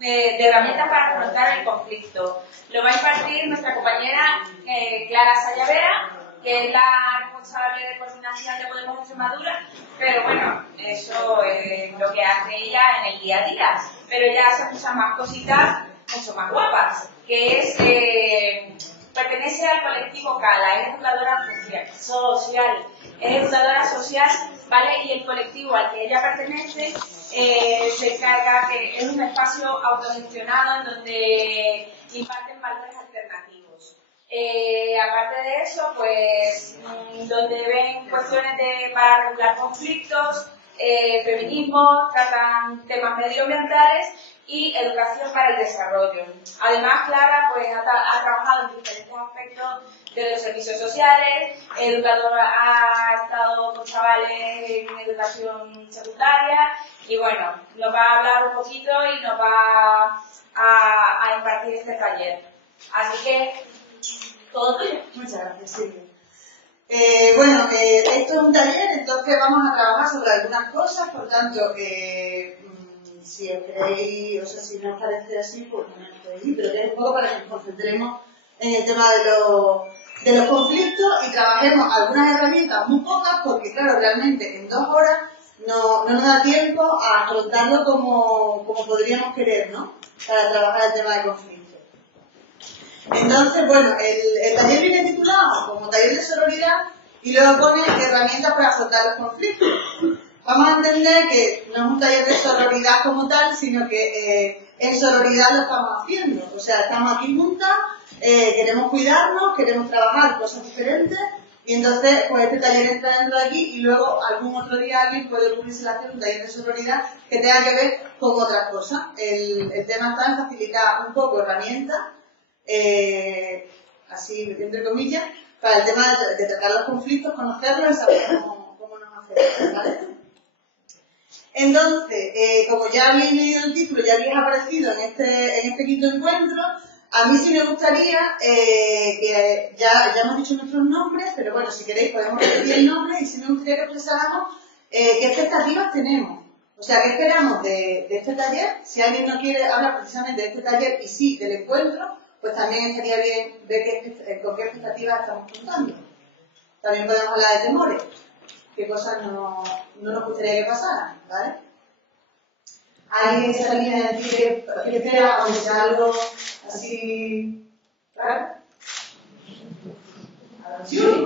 de herramientas para afrontar el conflicto. Lo va a impartir nuestra compañera Clara Sayavera, que es la responsable de coordinación de Podemos Extremadura, pero bueno, eso es lo que hace ella en el día a día. Pero ella hace muchas más cositas mucho más guapas, que es, pertenece al colectivo CALA, es educadora social, ¿vale? Y el colectivo al que ella pertenece se encarga, que es un espacio autogestionado en donde imparten valores alternativos. Aparte de eso, pues, donde ven cuestiones para regular conflictos, feminismo, tratan temas medioambientales y educación para el desarrollo. Además, Clara pues, ha trabajado en diferentes aspectos de los servicios sociales, educadora, ha estado con chavales en educación secundaria y bueno, nos va a hablar un poquito y nos va a impartir este taller. Así que, todo tuyo. Muchas gracias, Silvia. Bueno, esto es un taller, entonces vamos a trabajar sobre algunas cosas, por tanto, si os queréis, o sea, si no os parece así, pues no os podéis ir, pero que es un poco para que nos concentremos en el tema de los conflictos y trabajemos algunas herramientas, muy pocas, porque claro, realmente en 2 horas no nos da tiempo a afrontarlo como podríamos querer, ¿no? Para trabajar el tema de conflictos. Entonces, bueno, el taller viene titulado como taller de sororidad y luego pone herramientas para afrontar los conflictos. Vamos a entender que no es un taller de sororidad como tal, sino que en sororidad lo estamos haciendo. O sea, estamos aquí juntas, queremos cuidarnos, queremos trabajar cosas diferentes y entonces pues este taller está dentro de aquí y luego algún otro día alguien puede ocurrirse hacer un taller de sororidad que tenga que ver con otras cosas. El tema está en facilitar un poco herramientas, así entre comillas, para el tema de tratar los conflictos, conocerlos y saber cómo nos hacemos, ¿vale? Entonces, como ya habéis leído el título, ya habéis aparecido en este quinto encuentro, a mí sí me gustaría, que ya hemos dicho nuestros nombres, pero bueno, si queréis podemos repetir el nombre y sí me gustaría que expresáramos qué expectativas tenemos. O sea, ¿qué esperamos de este taller? Si alguien no quiere hablar precisamente de este taller y sí del encuentro, pues también estaría bien ver con qué expectativas estamos contando. También podemos hablar de temores, qué cosas no nos gustaría que pasaran, ¿vale? ¿Alguien que salga a decir que espera, aunque sea algo así raro? Sí.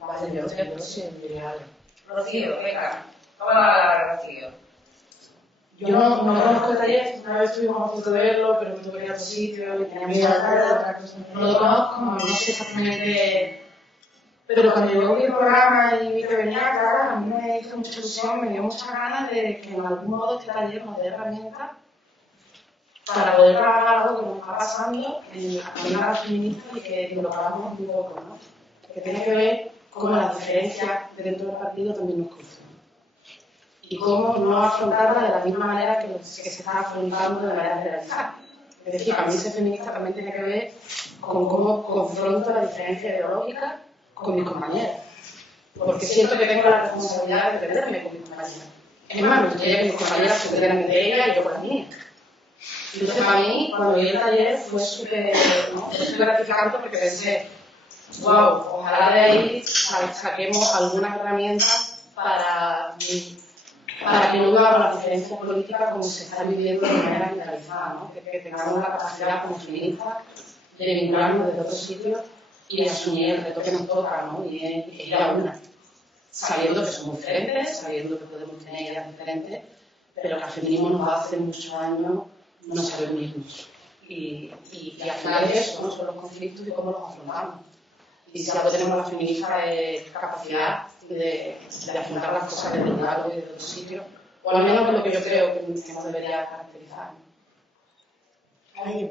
Vale, yo sí, Rocío, venga, vamos a hablar, Rocío. Yo no conozco el taller, una vez estuvimos a punto de verlo, pero me tuve que ir a otro sitio y tenía miedo de otra cosa. No lo conozco, no sé exactamente. Pero cuando yo vi el programa y vi que venía Clara, a mí me hizo mucha ilusión, me dio muchas ganas de que en algún modo este taller nos dé herramientas para poder trabajar algo que nos está pasando en la comunidad feminista y que lo hablamos un poco, ¿no? Que tiene que ver cómo las diferencias dentro del partido también nos cruzan. Y cómo no afrontarla de la misma manera que se está afrontando de manera generalizada. Es decir, para mí ser feminista también tiene que ver con cómo confronto la diferencia ideológica con mis compañeras. Porque siento que tengo la responsabilidad de defenderme con mis compañeras. Es más, me gustaría que mis compañeras se defendieran entre ellas y yo con las mías. Entonces, para mí, cuando vi el taller, fue súper gratificante porque pensé, wow, ojalá de ahí saquemos algunas herramientas para que no vivamos las diferencias políticas como se está viviendo de manera generalizada, ¿no? Que tengamos la capacidad como feministas de vincularnos desde otros sitios y de asumir el reto que nos toca, ¿no? Y es ir a una, sabiendo que somos diferentes, sabiendo que podemos tener ideas diferentes, pero que al feminismo nos va a hacer muchos años no saber mismos. Y al final es eso, ¿no? Son los conflictos y cómo los afrontamos. Y si algo tenemos las feministas es capacidad de afrontar las cosas desde el diálogo y desde otro sitio, o al menos es lo que yo creo que nos debería caracterizar. Ahí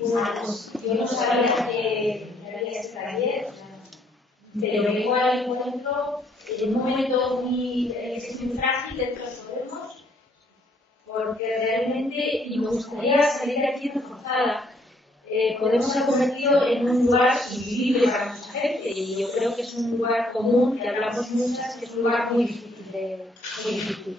Yo no sabía que había este taller, pero vengo al encuentro en un momento muy frágil dentro de Podemos, porque realmente me gustaría salir de aquí reforzada. Podemos se ha convertido en un lugar invivible para mucha gente, y yo creo que es un lugar común, que hablamos muchas, que es un lugar muy difícil.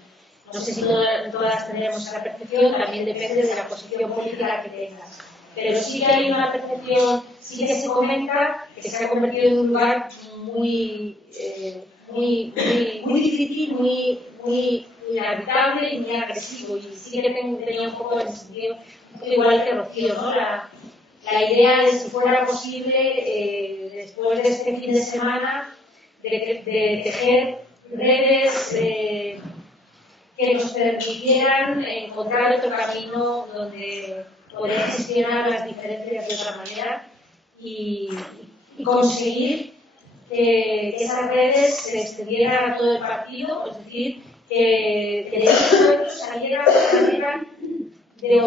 No sé si todas tendremos esa percepción, también depende de la posición política que tengas. Pero sí que hay una percepción, sí que se comenta que se ha convertido en un lugar muy difícil, muy inhabitable y muy agresivo. Y sí que tenía un poco en ese sentido, igual que Rocío, ¿no? La idea de si fuera posible, después de este fin de semana, de tejer redes que nos permitieran encontrar otro camino donde poder gestionar las diferencias de otra manera y conseguir que esas redes se extendieran a todo el partido, es decir, que de esos encuentros saliera de manera de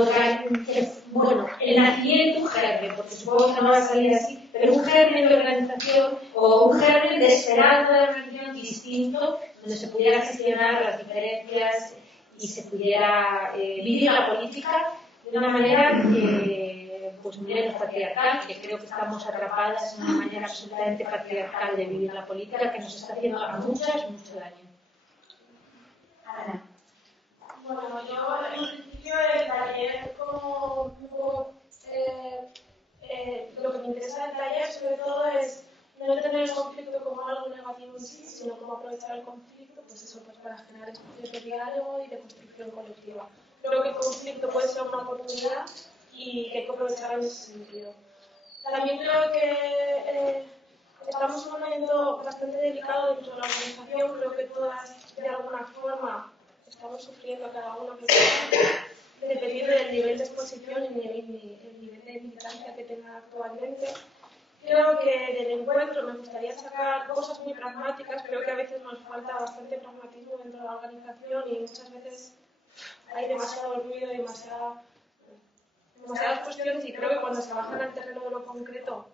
bueno, el nacimiento, un germen, porque supongo que no va a salir así, pero un germen de organización o un germen de esperanza de organización distinto, donde se pudiera gestionar las diferencias y se pudiera vivir la política de una manera pues menos patriarcal, que creo que estamos atrapadas en una manera absolutamente patriarcal de vivir la política que nos está haciendo a muchas mucho daño. Ana. Bueno, yo en principio el taller como un poco lo que me interesa del taller sobre todo es no tener el conflicto como algo negativo en sí, sino cómo aprovechar el conflicto, pues eso, pues para generar espacios de diálogo y de construcción colectiva. Creo que el conflicto puede ser una oportunidad y que hay que aprovechar en ese sentido. También creo que estamos en un momento bastante delicado dentro de la organización, creo que todas de alguna forma estamos sufriendo cada uno dependiendo del nivel de exposición y el nivel de militancia que tenga actualmente. Creo que del encuentro me gustaría sacar cosas muy pragmáticas, creo que a veces nos falta bastante pragmatismo dentro de la organización y muchas veces hay demasiado ruido y demasiadas cuestiones y creo que cuando se baja al terreno de lo concreto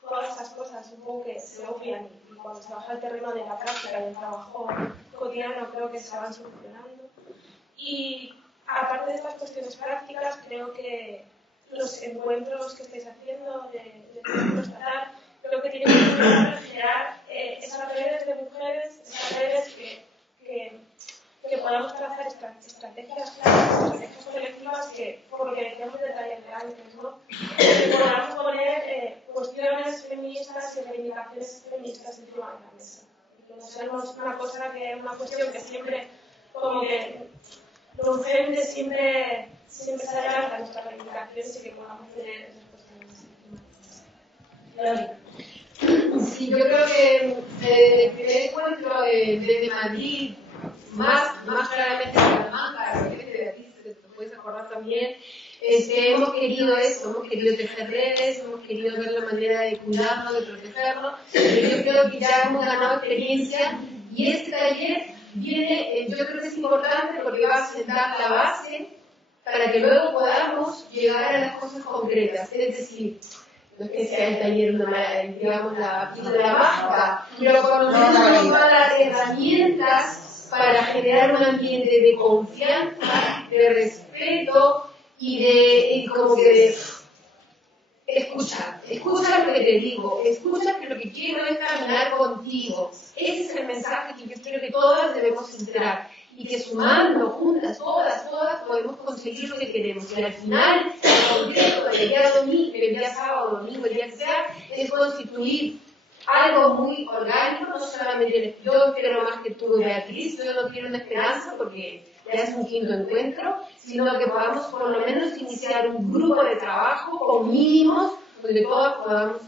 todas esas cosas un poco que se obvian y cuando se baja al terreno de la práctica y del trabajo cotidiano creo que se van solucionando. Y aparte de estas cuestiones prácticas, creo que los encuentros que estáis haciendo de constatar, creo que tienen que generar esas redes de mujeres, esas redes que podamos trazar estrategias claras, estrategias colectivas que, por lo que decíamos del taller de antes, ¿no? Que podamos poner cuestiones feministas y reivindicaciones feministas encima de la mesa. Y que no seamos una cuestión que siempre, como que lo urgente siempre se adelanta nuestras reivindicaciones y que podamos tener esas cuestiones encima de la mesa. Sí, yo creo que el primer encuentro desde Madrid, más claramente en Salamanca, seguramente Beatriz te puedes acordar también, hemos querido eso, hemos querido tejer redes, hemos querido ver la manera de cuidarnos, de protegernos, pero yo creo que ya hemos ganado experiencia y este taller viene, yo creo que es importante porque va a sentar la base para que luego podamos llegar a las cosas concretas, es decir, no es que sea el taller digamos la píldora mágica, pero por lo menos nos va a dar herramientas para generar un ambiente de confianza, de respeto y como que de escucha lo que te digo, escucha que lo que quiero es caminar contigo. Ese es el mensaje que yo quiero que todas debemos entrar y que sumando juntas, todas podemos conseguir lo que queremos. Y al final, el concreto del día sábado, domingo, el día que sea, es constituir algo muy orgánico, no solamente yo espero más que tú, Beatriz, yo no quiero una esperanza porque ya es un quinto encuentro, sino que podamos por lo menos iniciar un grupo de trabajo con mínimos donde todas podamos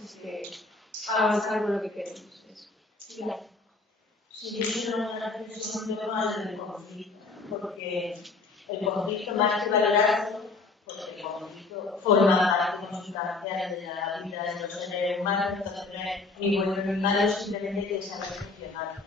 avanzar con lo que queremos. Eso. Sí, claro. Sí, yo quiero una reflexión en torno al conflicto, porque el conflicto más que valorarlo, porque el conflicto forma parte consustancial de la vida de los seres humanos, entonces no es ni bueno ni malo, simplemente es saber gestionarlo.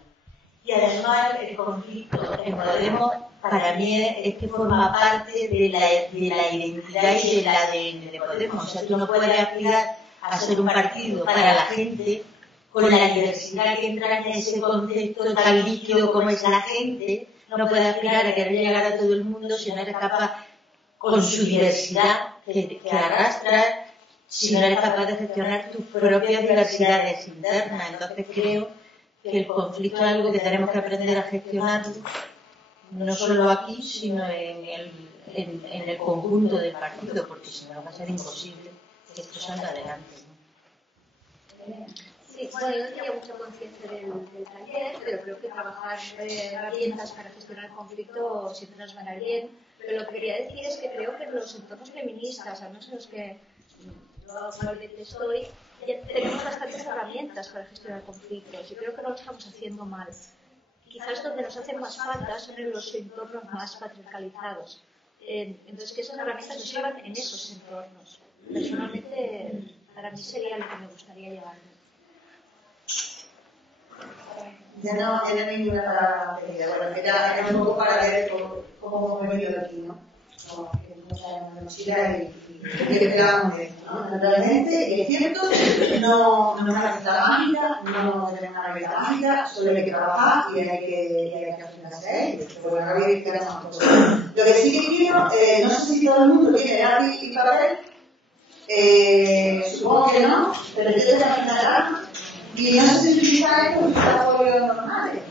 Y además el conflicto en Podemos para mí es que forma parte de la identidad y de la ADN de Podemos. O sea, tú no puedes aspirar a ser un partido para la gente con la diversidad que entra en ese concepto tan líquido como es la gente. No puedes aspirar a querer llegar a todo el mundo si no eres capaz, con su diversidad que arrastra, si no eres capaz de gestionar tus propias diversidades internas. Entonces creo que el conflicto es algo que tenemos que aprender a gestionar, no solo aquí, sino en el conjunto del partido, porque si no va a ser imposible que esto salga adelante, ¿no? Sí, bueno, yo no tenía mucha conciencia del taller, pero creo que trabajar herramientas para gestionar el conflicto siempre nos va a ir bien. Pero lo que quería decir es que creo que en los entornos feministas, al menos en los que yo actualmente estoy, ya tenemos bastantes herramientas para gestionar conflictos y creo que no lo estamos haciendo mal. Quizás donde nos hacen más falta son en los entornos más patriarcalizados. Entonces, que esas herramientas nos llevan en esos entornos. Personalmente, para mí sería lo que me gustaría llevar. Ya no hay ninguna palabra pedida. Bueno, era un poco para ver cómo hemos venido aquí, ¿no? Como que no sabemos de música y que esperábamos de esto, ¿no? Naturalmente, es cierto, no es una receta mágica, no tenemos una receta mágica, solo hay que trabajar y hay que hacer, y bueno, ahora explicamos un poco. Lo que sí que quiero, no sé si todo el mundo tiene lápiz y papel, supongo que no, pero yo tengo que imaginar. Y no sé si utiliza esto para folios normales.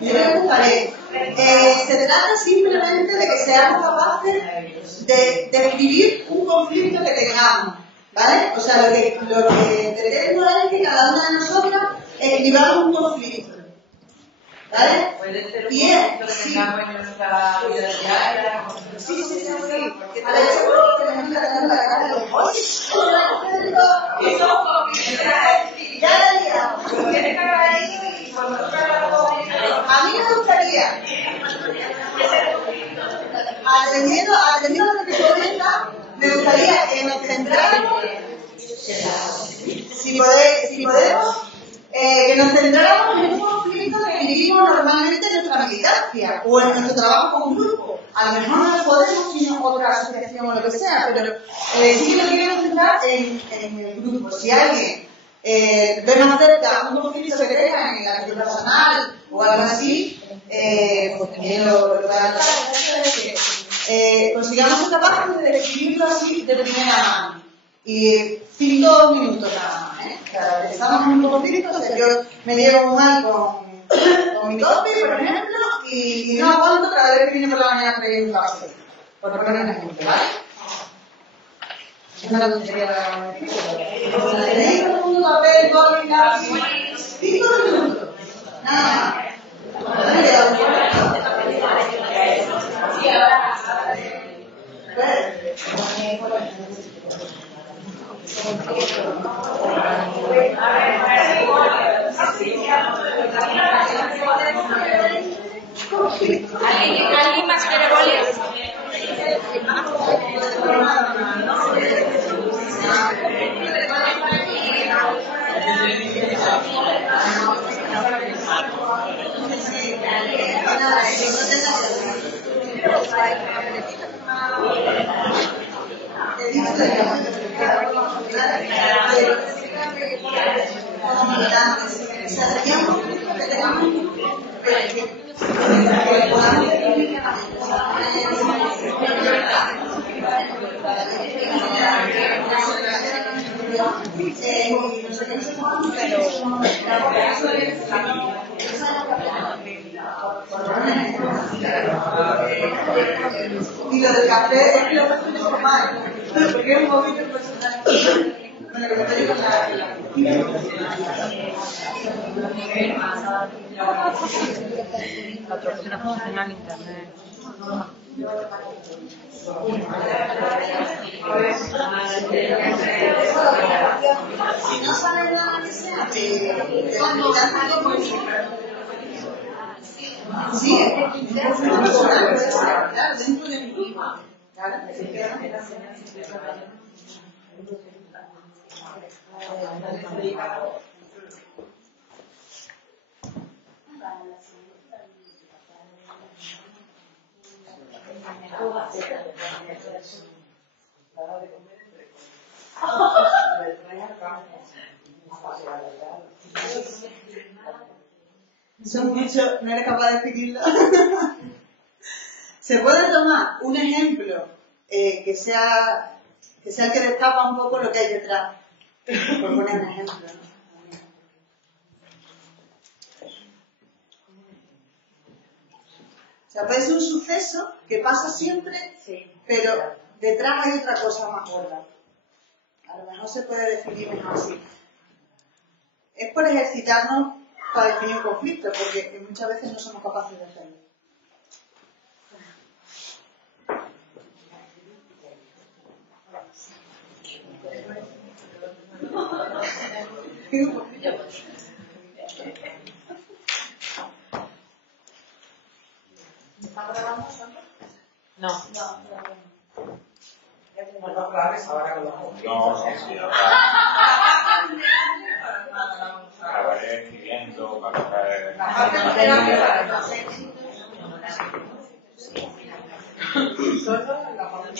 Yo me buscaré. Se trata simplemente de que seamos capaces de escribir un conflicto que tengamos, ¿vale? O sea, lo que pretendo es que cada una de nosotras escribamos un conflicto, ¿vale? Puede ser un y es, conflicto que tengamos en nuestra vida diaria. Sí. A ver, tenemos que tener la cara de los bolis. Ya la he liado. A mí me gustaría, atendiendo a lo que se comenta, me gustaría que nos centráramos, si podemos, que nos centráramos en un conflicto que vivimos normalmente en nuestra militancia o en nuestro trabajo con un grupo. A lo mejor no podemos sino otra asociación o lo que sea, pero sí que nos queremos centrar en el grupo. Si alguien ve más cerca un conflicto que tenga en la actividad personal o algo así, pues también lo va a tratar. Que consigamos ser capaces de describirlo así de primera mano. Y 5 minutos nada más, ¿eh? O sea, estamos en un conflicto, o sea, yo me llevo mal con mi tope, por ejemplo, y no aguanto cada vez que viene por la mañana a freír un café. Por poner un ejemplo, ¿vale? Es una tontería para decir. ¿Tenéis todo el mundo papel, boli, lápiz? 5 minutos. Nada más. ¿Alguien más quiere bolis? Y lo del café es que lo paso un poco mal, porque es un momento personal. Bueno, que me estoy con La otra funciona en internet. Si no sale nada que sea, te van quitando como sí, claro, dentro de mi grupo. Son muchos, no eres capaz de escribirlo. Se puede tomar un ejemplo que sea que sea el que destapa un poco lo que hay detrás, por poner un ejemplo, ¿no? O sea, puede ser un suceso que pasa siempre, pero detrás hay otra cosa más gorda. A lo mejor se puede definir mejor así. Es por ejercitarnos para definir un conflicto, porque muchas veces no somos capaces de hacerlo. ¿Está grabando? No. Bueno, claro, es ahora con los ojos. No, sí, acabaré escribiendo para traer. Solo en la parte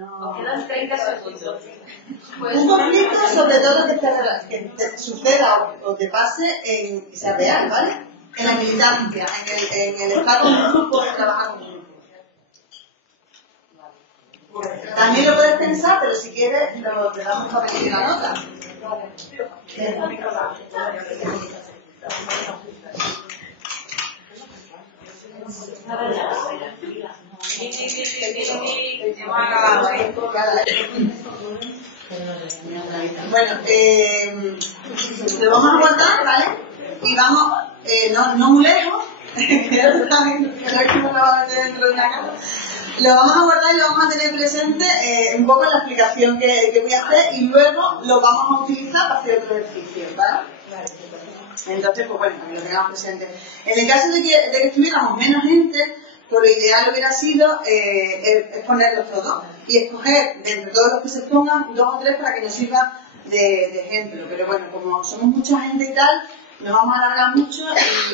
No. Quedan 30 segundos. Un conflicto, sobre todo que te suceda o te pase y sea real, ¿vale? En la militancia, en el estar con un grupo, en trabajar con un grupo. También lo puedes pensar, pero si quieres, te damos un papel y una nota. Bueno, lo vamos a guardar, ¿vale? Y vamos, no muy lejos, que no lo va a meter dentro de una caja. Lo vamos a guardar y lo vamos a tener presente un poco en la explicación que voy a hacer y luego lo vamos a utilizar para hacer otro ejercicio, ¿vale? Entonces, pues bueno, que lo tengamos presente. En el caso de que estuviéramos menos gente, pues lo ideal hubiera sido exponerlos todos y escoger de entre todos los que se expongan 2 o 3 para que nos sirva de ejemplo. Pero bueno, como somos mucha gente y tal, nos vamos a alargar mucho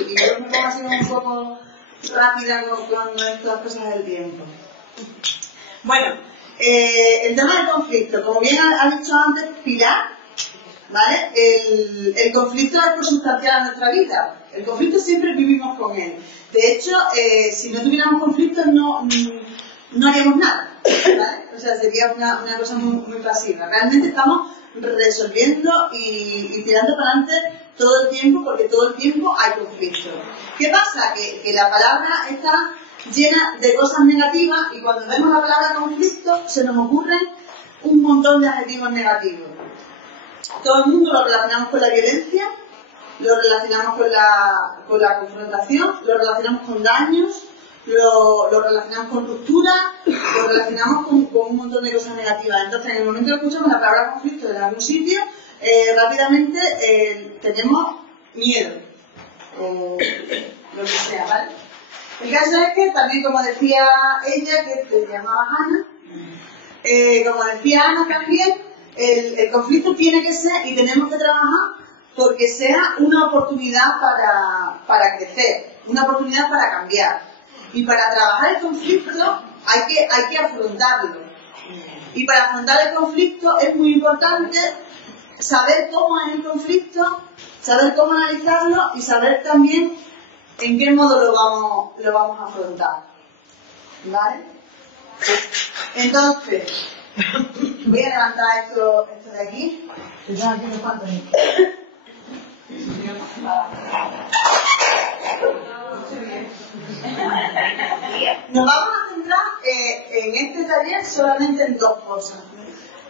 y yo me pongo así un poco rápida con estas cosas del tiempo. Bueno, el tema del conflicto, como bien ha dicho antes Pilar, ¿vale? El conflicto es consustancial a nuestra vida. El conflicto siempre vivimos con él. De hecho, si no tuviéramos conflictos no haríamos nada, ¿vale? O sea, sería una cosa muy pasiva. Realmente estamos resolviendo y tirando para adelante todo el tiempo, porque todo el tiempo hay conflicto. ¿Qué pasa? Que la palabra está llena de cosas negativas y cuando vemos la palabra conflicto se nos ocurren un montón de adjetivos negativos. Todo el mundo lo relacionamos con la violencia, lo relacionamos con la confrontación, lo relacionamos con daños, lo relacionamos con ruptura, lo relacionamos con un montón de cosas negativas. Entonces, en el momento que escuchamos la palabra conflicto en algún sitio, rápidamente tenemos miedo, o lo que sea, ¿vale? El caso es que también, como decía ella, que te llamaba Ana, como decía Ana también, el conflicto tiene que ser y tenemos que trabajar porque sea una oportunidad para crecer, una oportunidad para cambiar. Y para trabajar el conflicto hay que afrontarlo. Y para afrontar el conflicto es muy importante saber cómo es el conflicto, saber cómo analizarlo y saber también en qué modo lo vamos a afrontar. ¿Vale? Entonces, voy a levantar esto de aquí. Nos vamos a centrar en este taller solamente en 2 cosas,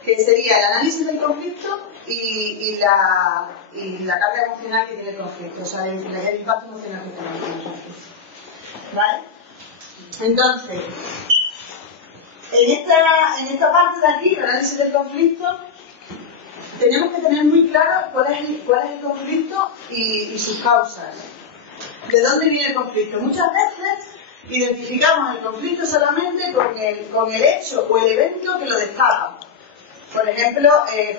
que sería el análisis del conflicto y la carga emocional que tiene el conflicto, o sea, el impacto emocional que tiene el conflicto. ¿Vale? Entonces, en esta parte de aquí, el análisis del conflicto, tenemos que tener muy claro cuál es el conflicto y sus causas. ¿De dónde viene el conflicto? Muchas veces identificamos el conflicto solamente con el hecho o el evento que lo destapa. Por ejemplo,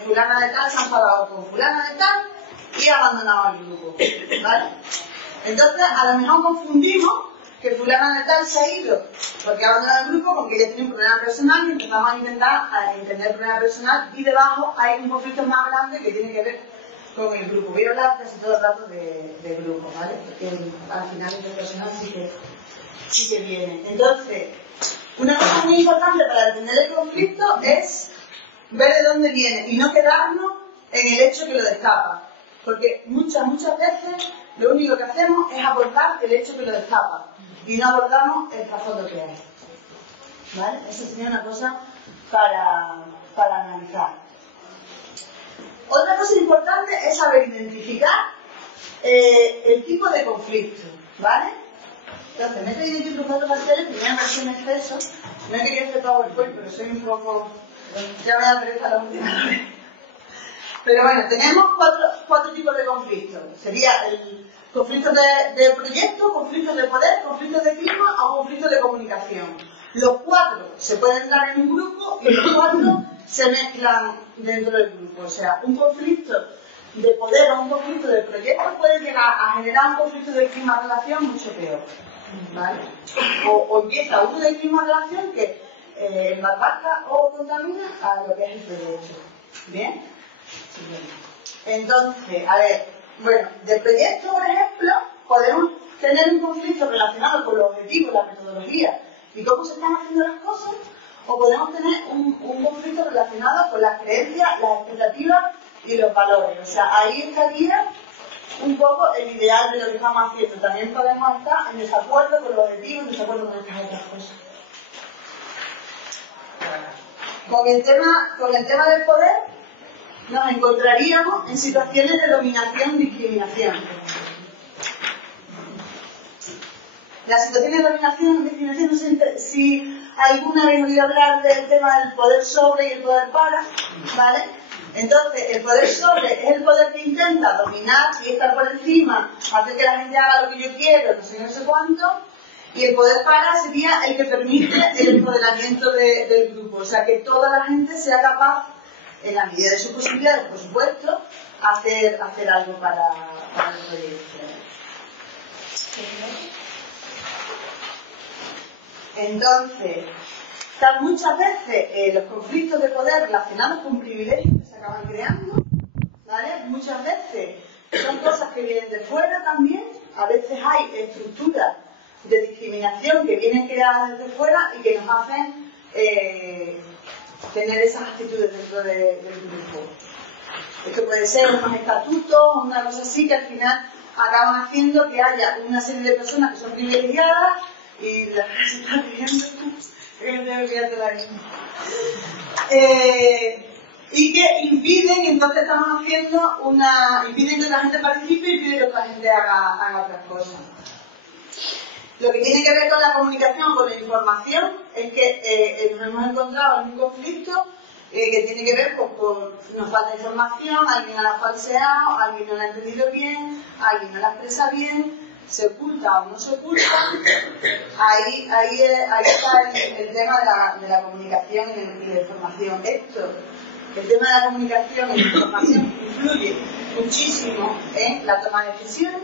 fulana de tal se ha enfadado con fulana de tal y ha abandonado el grupo, ¿vale? Entonces, a lo mejor confundimos que fulana de tal se ha ido porque ha abandonado el grupo con que ella tiene un problema personal y empezamos a intentar entender el problema personal y debajo hay un conflicto más grande que tiene que ver con el grupo. Voy a hablar casi todo el rato de grupo, ¿vale? Porque al final el personal sí que viene. Entonces, una cosa muy importante para entender el conflicto es ver de dónde viene y no quedarnos en el hecho que lo destapa. Porque muchas veces lo único que hacemos es abordar el hecho que lo destapa y no abordamos el trasfondo que hay. ¿Vale? Eso sería una cosa para analizar. Otra cosa importante es saber identificar el tipo de conflicto, ¿vale? Entonces, me he pedido identificar parciales, primera versión exceso. No quería hacer PowerPoint, pero soy un poco... Ya me da pereza la última vez. Pero bueno, tenemos cuatro tipos de conflictos. Sería el conflicto de proyecto, conflicto de poder, conflicto de clima o conflicto de comunicación. Los cuatro se pueden dar en un grupo y los cuatro se mezclan dentro del grupo. O sea, un conflicto de poder o un conflicto de proyecto puede llegar a generar un conflicto de clima-relación mucho peor. ¿Vale? O empieza uno de clima-relación que embarca o contamina a lo que es el proyecto. ¿Bien? Entonces, a ver, bueno, de proyecto, por ejemplo, podemos tener un conflicto relacionado con los objetivos, la metodología y cómo se están haciendo las cosas, o podemos tener un conflicto relacionado con las creencias, las expectativas y los valores. O sea, ahí estaría un poco el ideal de lo que estamos haciendo. También podemos estar en desacuerdo con los objetivos, en desacuerdo con estas otras cosas. Con el tema del poder, nos encontraríamos en situaciones de dominación y discriminación. Las situaciones de dominación y discriminación, no sé si alguna vez he oído hablar del tema del poder sobre y el poder para, ¿vale? Entonces, el poder sobre es el poder que intenta dominar y estar por encima, hacer que la gente haga lo que yo quiero, no sé cuánto, y el poder para sería el que permite el empoderamiento del grupo, o sea, que toda la gente sea capaz, en la medida de sus posibilidades, por supuesto, hacer algo para el proyecto. Entonces, están muchas veces los conflictos de poder relacionados con privilegios que se acaban creando, ¿vale? Muchas veces son cosas que vienen de fuera también, a veces hay estructuras de discriminación que vienen creadas desde fuera y que nos hacen tener esas actitudes dentro del grupo. Esto puede ser unos estatutos, una cosa así que al final acaban haciendo que haya una serie de personas que son privilegiadas y la gente se está riendo y que impiden, entonces estamos haciendo impiden que otra gente participe y impiden que otra gente haga otras cosas. Lo que tiene que ver con la comunicación, con la información, es que nos hemos encontrado en un conflicto que tiene que ver con nos falta información, alguien no la ha falseado, alguien no la ha entendido bien, alguien no la expresa bien, se oculta o no se oculta. Ahí está el tema de la comunicación y la información. El tema de la comunicación y la información influye muchísimo en la toma de decisiones.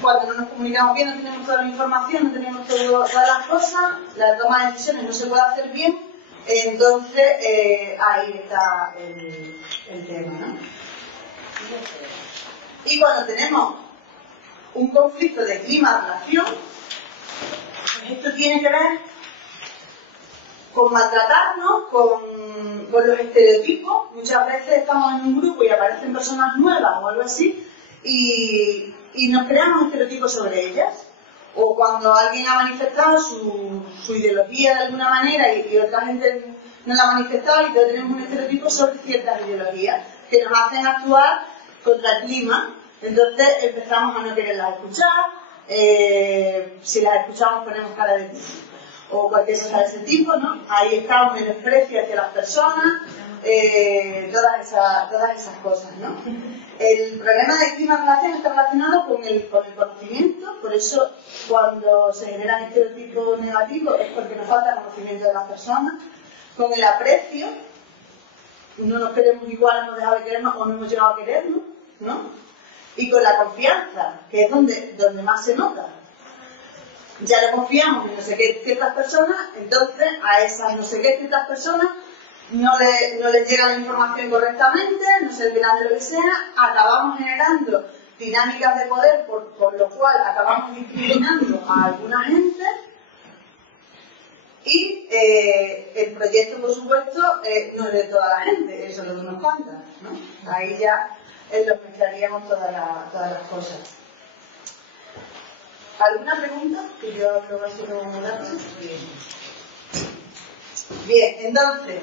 Cuando no nos comunicamos bien, no tenemos toda la información, no tenemos todas las cosas, la toma de decisiones no se puede hacer bien, entonces ahí está el tema, ¿no? Y cuando tenemos un conflicto de clima-relación, pues esto tiene que ver con maltratarnos, con los estereotipos. Muchas veces estamos en un grupo y aparecen personas nuevas o algo así, y nos creamos estereotipos sobre ellas, o cuando alguien ha manifestado su ideología de alguna manera y otra gente no la ha manifestado y todos tenemos un estereotipo sobre ciertas ideologías que nos hacen actuar contra el clima. Entonces empezamos a no quererlas escuchar, si las escuchamos ponemos cara de o cualquier cosa de ese tipo, ¿no? Ahí está un menosprecio hacia las personas, todas esas cosas, ¿no? El problema de clima-relación está relacionado con el conocimiento, por eso cuando se generan estereotipos negativos es porque nos falta conocimiento de las personas, con el aprecio, no nos queremos igual, hemos dejado de querernos o no hemos llegado a querernos, ¿no? Y con la confianza, que es donde más se nota. Ya le confiamos en no sé qué ciertas personas, entonces a esas no sé qué ciertas personas no les llega la información correctamente, no se enteran de lo que sea, acabamos generando dinámicas de poder por lo cual acabamos discriminando a alguna gente y el proyecto, por supuesto, no es de toda la gente, es solo de unos cuantos, ¿no? Ahí ya lo mezclaríamos todas las cosas. ¿Alguna pregunta? Que yo lo voy a hacer muy rápido. Bien, entonces,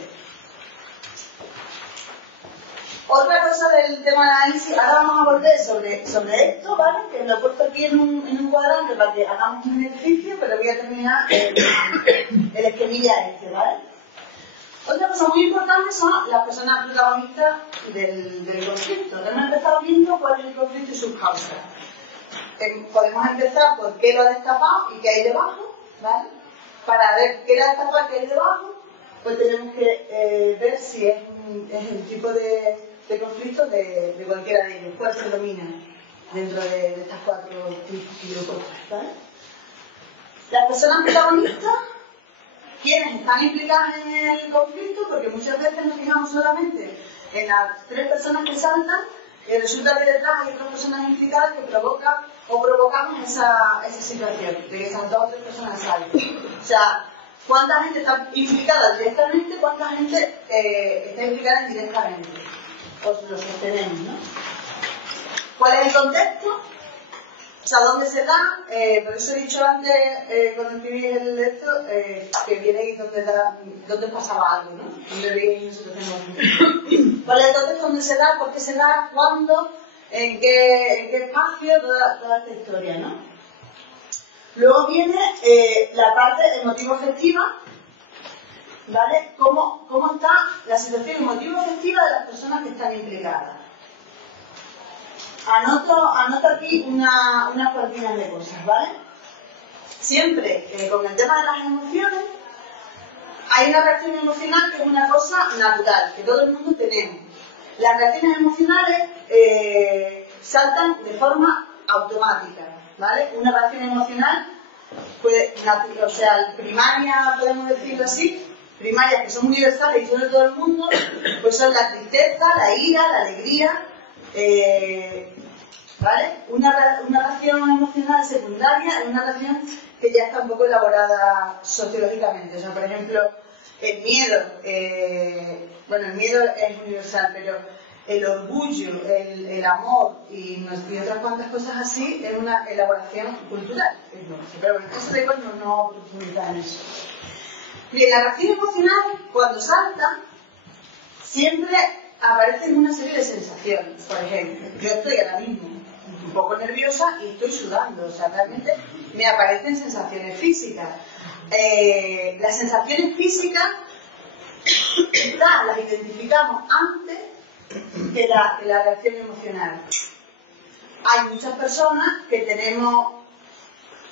otra cosa del tema de análisis, ahora vamos a volver sobre esto, ¿vale? Que lo he puesto aquí en un cuadrante para que hagamos un ejercicio, pero voy a terminar el esquemilla este, ¿vale? Otra cosa muy importante son las personas protagonistas del conflicto. Hemos empezado viendo cuál es el conflicto y sus causas. Podemos empezar por qué lo ha destapado y qué hay debajo, ¿vale? Para ver qué lo ha destapado y qué hay debajo, pues tenemos que ver si es el tipo de conflicto de cualquiera de ellos, cuál se domina dentro de estas cuatro grupos, ¿vale? Las personas protagonistas, quienes están implicadas en el conflicto, porque muchas veces nos fijamos solamente en las tres personas que saltan y resulta que detrás hay otras personas implicadas que provocan o provocamos esa situación de que esas dos o tres personas salten. O sea, ¿cuánta gente está implicada directamente? ¿Cuánta gente está implicada indirectamente? Pues lo sostenemos, ¿no? ¿Cuál es el contexto? O sea, ¿dónde se da? Por eso he dicho antes, cuando escribí el esto, que vierais dónde pasaba algo, ¿no? Donde veis una situación. ¿Cuál es el contexto? ¿Dónde se da? ¿Por qué se da? ¿Cuándo? ¿En qué espacio? Toda esta historia, ¿no? Luego viene la parte emotivo-afectiva, ¿vale? ¿Cómo está la situación emotivo-afectiva de las personas que están implicadas? Anoto aquí unas cuantinas de cosas, ¿vale? Siempre con el tema de las emociones, hay una reacción emocional que es una cosa natural, que todo el mundo tenemos. Las reacciones emocionales saltan de forma automática, ¿vale? Una reacción emocional, pues, o sea, primaria, podemos decirlo así, primarias que son universales y son de todo el mundo, pues son la tristeza, la ira, la alegría, ¿vale? Una reacción emocional secundaria es una reacción que ya está un poco elaborada sociológicamente. O sea, por ejemplo, el miedo, bueno, el miedo es universal, pero el orgullo, el amor y otras cuantas cosas así es una elaboración cultural. Pero bueno, eso de igual no profundizar en eso. Bien, la reacción emocional, cuando salta, siempre aparecen una serie de sensaciones. Por ejemplo, yo estoy ahora mismo un poco nerviosa y estoy sudando, o sea, realmente me aparecen sensaciones físicas. Las sensaciones físicas las identificamos antes que la reacción emocional. Hay muchas personas que tenemos,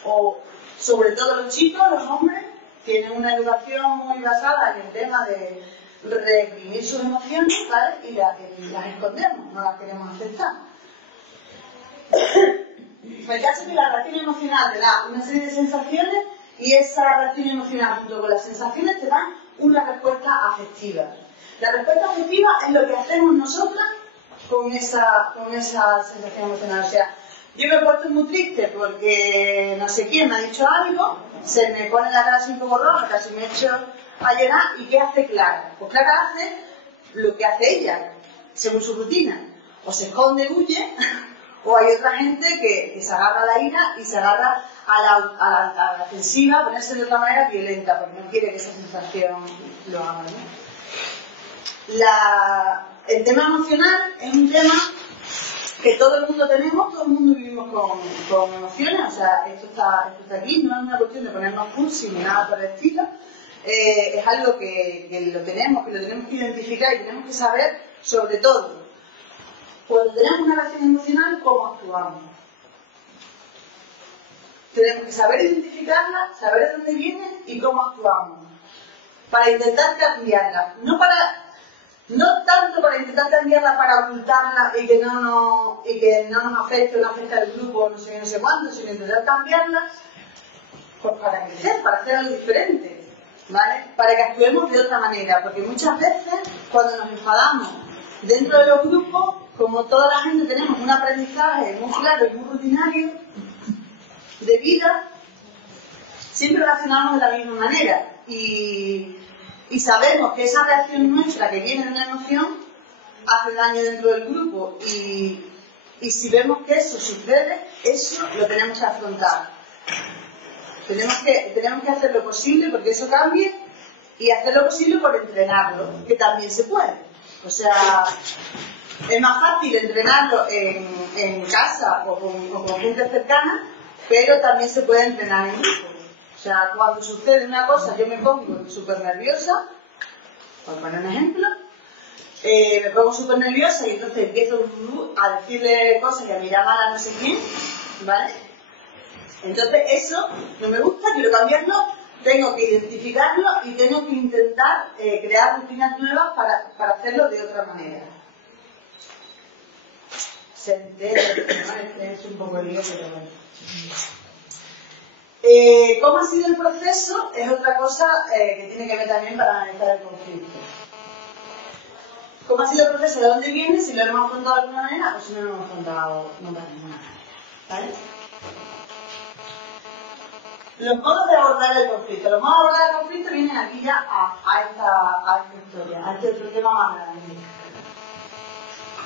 o sobre todo los chicos, los hombres, tienen una educación muy basada en el tema de reprimir sus emociones, ¿vale? Y las escondemos, no las queremos aceptar. El caso es que la reacción emocional te da una serie de sensaciones y esa reacción emocional junto con las sensaciones te dan una respuesta afectiva. La respuesta afectiva es lo que hacemos nosotras con esa sensación emocional. O sea, yo me he puesto muy triste porque no sé quién me ha dicho algo, se me pone la cara así un poco roja, casi me echo a llorar. ¿Y qué hace Clara? Pues Clara hace lo que hace ella, según su rutina. O se esconde, huye, o hay otra gente que se agarra a la ira y se agarra a la defensiva, a ponerse de otra manera violenta, porque no quiere que esa sensación lo haga, ¿no? El tema emocional es un tema que todo el mundo tenemos, todo el mundo vivimos con emociones, o sea, esto está aquí, no es una cuestión de ponernos cursi ni nada por el estilo, es algo que lo tenemos que identificar y tenemos que saber, sobre todo, cuando tenemos una reacción emocional, cómo actuamos. Tenemos que saber identificarla, saber de dónde viene y cómo actuamos, para intentar cambiarla, no tanto para intentar cambiarla para ocultarla y que no nos afecte o no afecte al grupo, no sé cuánto, sino intentar cambiarla pues para crecer, para hacer algo diferente, ¿vale? Para que actuemos de otra manera, porque muchas veces cuando nos enfadamos dentro de los grupos, como toda la gente tenemos un aprendizaje muy claro y muy rutinario de vida, siempre reaccionamos de la misma manera y sabemos que esa reacción nuestra que viene de una emoción hace daño dentro del grupo y si vemos que eso sucede, eso lo tenemos que afrontar. Tenemos que hacer lo posible porque eso cambie y hacer lo posible por entrenarlo, que también se puede. O sea, es más fácil entrenarlo en casa o con gente cercana, pero también se puede entrenar en grupo. O sea, cuando sucede una cosa, yo me pongo súper nerviosa, por poner un ejemplo, me pongo súper nerviosa y entonces empiezo a decirle cosas y a mirar mal a no sé quién, ¿vale? Entonces eso no me gusta, quiero cambiarlo, tengo que identificarlo y tengo que intentar crear rutinas nuevas para hacerlo de otra manera. Se entera, es un poco lío, pero bueno. ¿Cómo ha sido el proceso? Es otra cosa que tiene que ver también para analizar el conflicto. ¿Cómo ha sido el proceso? ¿De dónde viene? Si lo hemos afrontado de alguna manera o si no lo hemos afrontado de ninguna manera. ¿Vale? Los modos de abordar el conflicto. Los modos de abordar el conflicto vienen aquí ya a esta historia, a este otro tema más grande.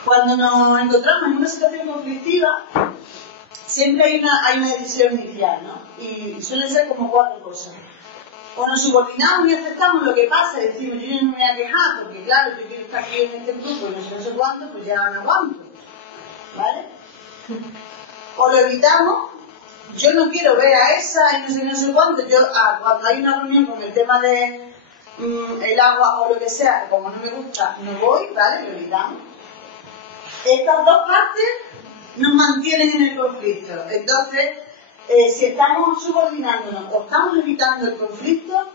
Cuando nos encontramos en una situación conflictiva, siempre hay una decisión inicial, ¿no? Y suelen ser como 4 cosas. O nos subordinamos y aceptamos lo que pasa y decimos, yo no me voy a quejar, porque claro, yo quiero estar aquí en este grupo y no sé cuánto, pues ya me aguanto. ¿Vale? O lo evitamos. Yo no quiero ver a esa y no sé cuánto. Cuando hay una reunión con el tema de el agua o lo que sea, como no me gusta, no voy, ¿vale? Lo evitamos. Estas dos partes nos mantienen en el conflicto. Entonces, si estamos subordinándonos o estamos evitando el conflicto,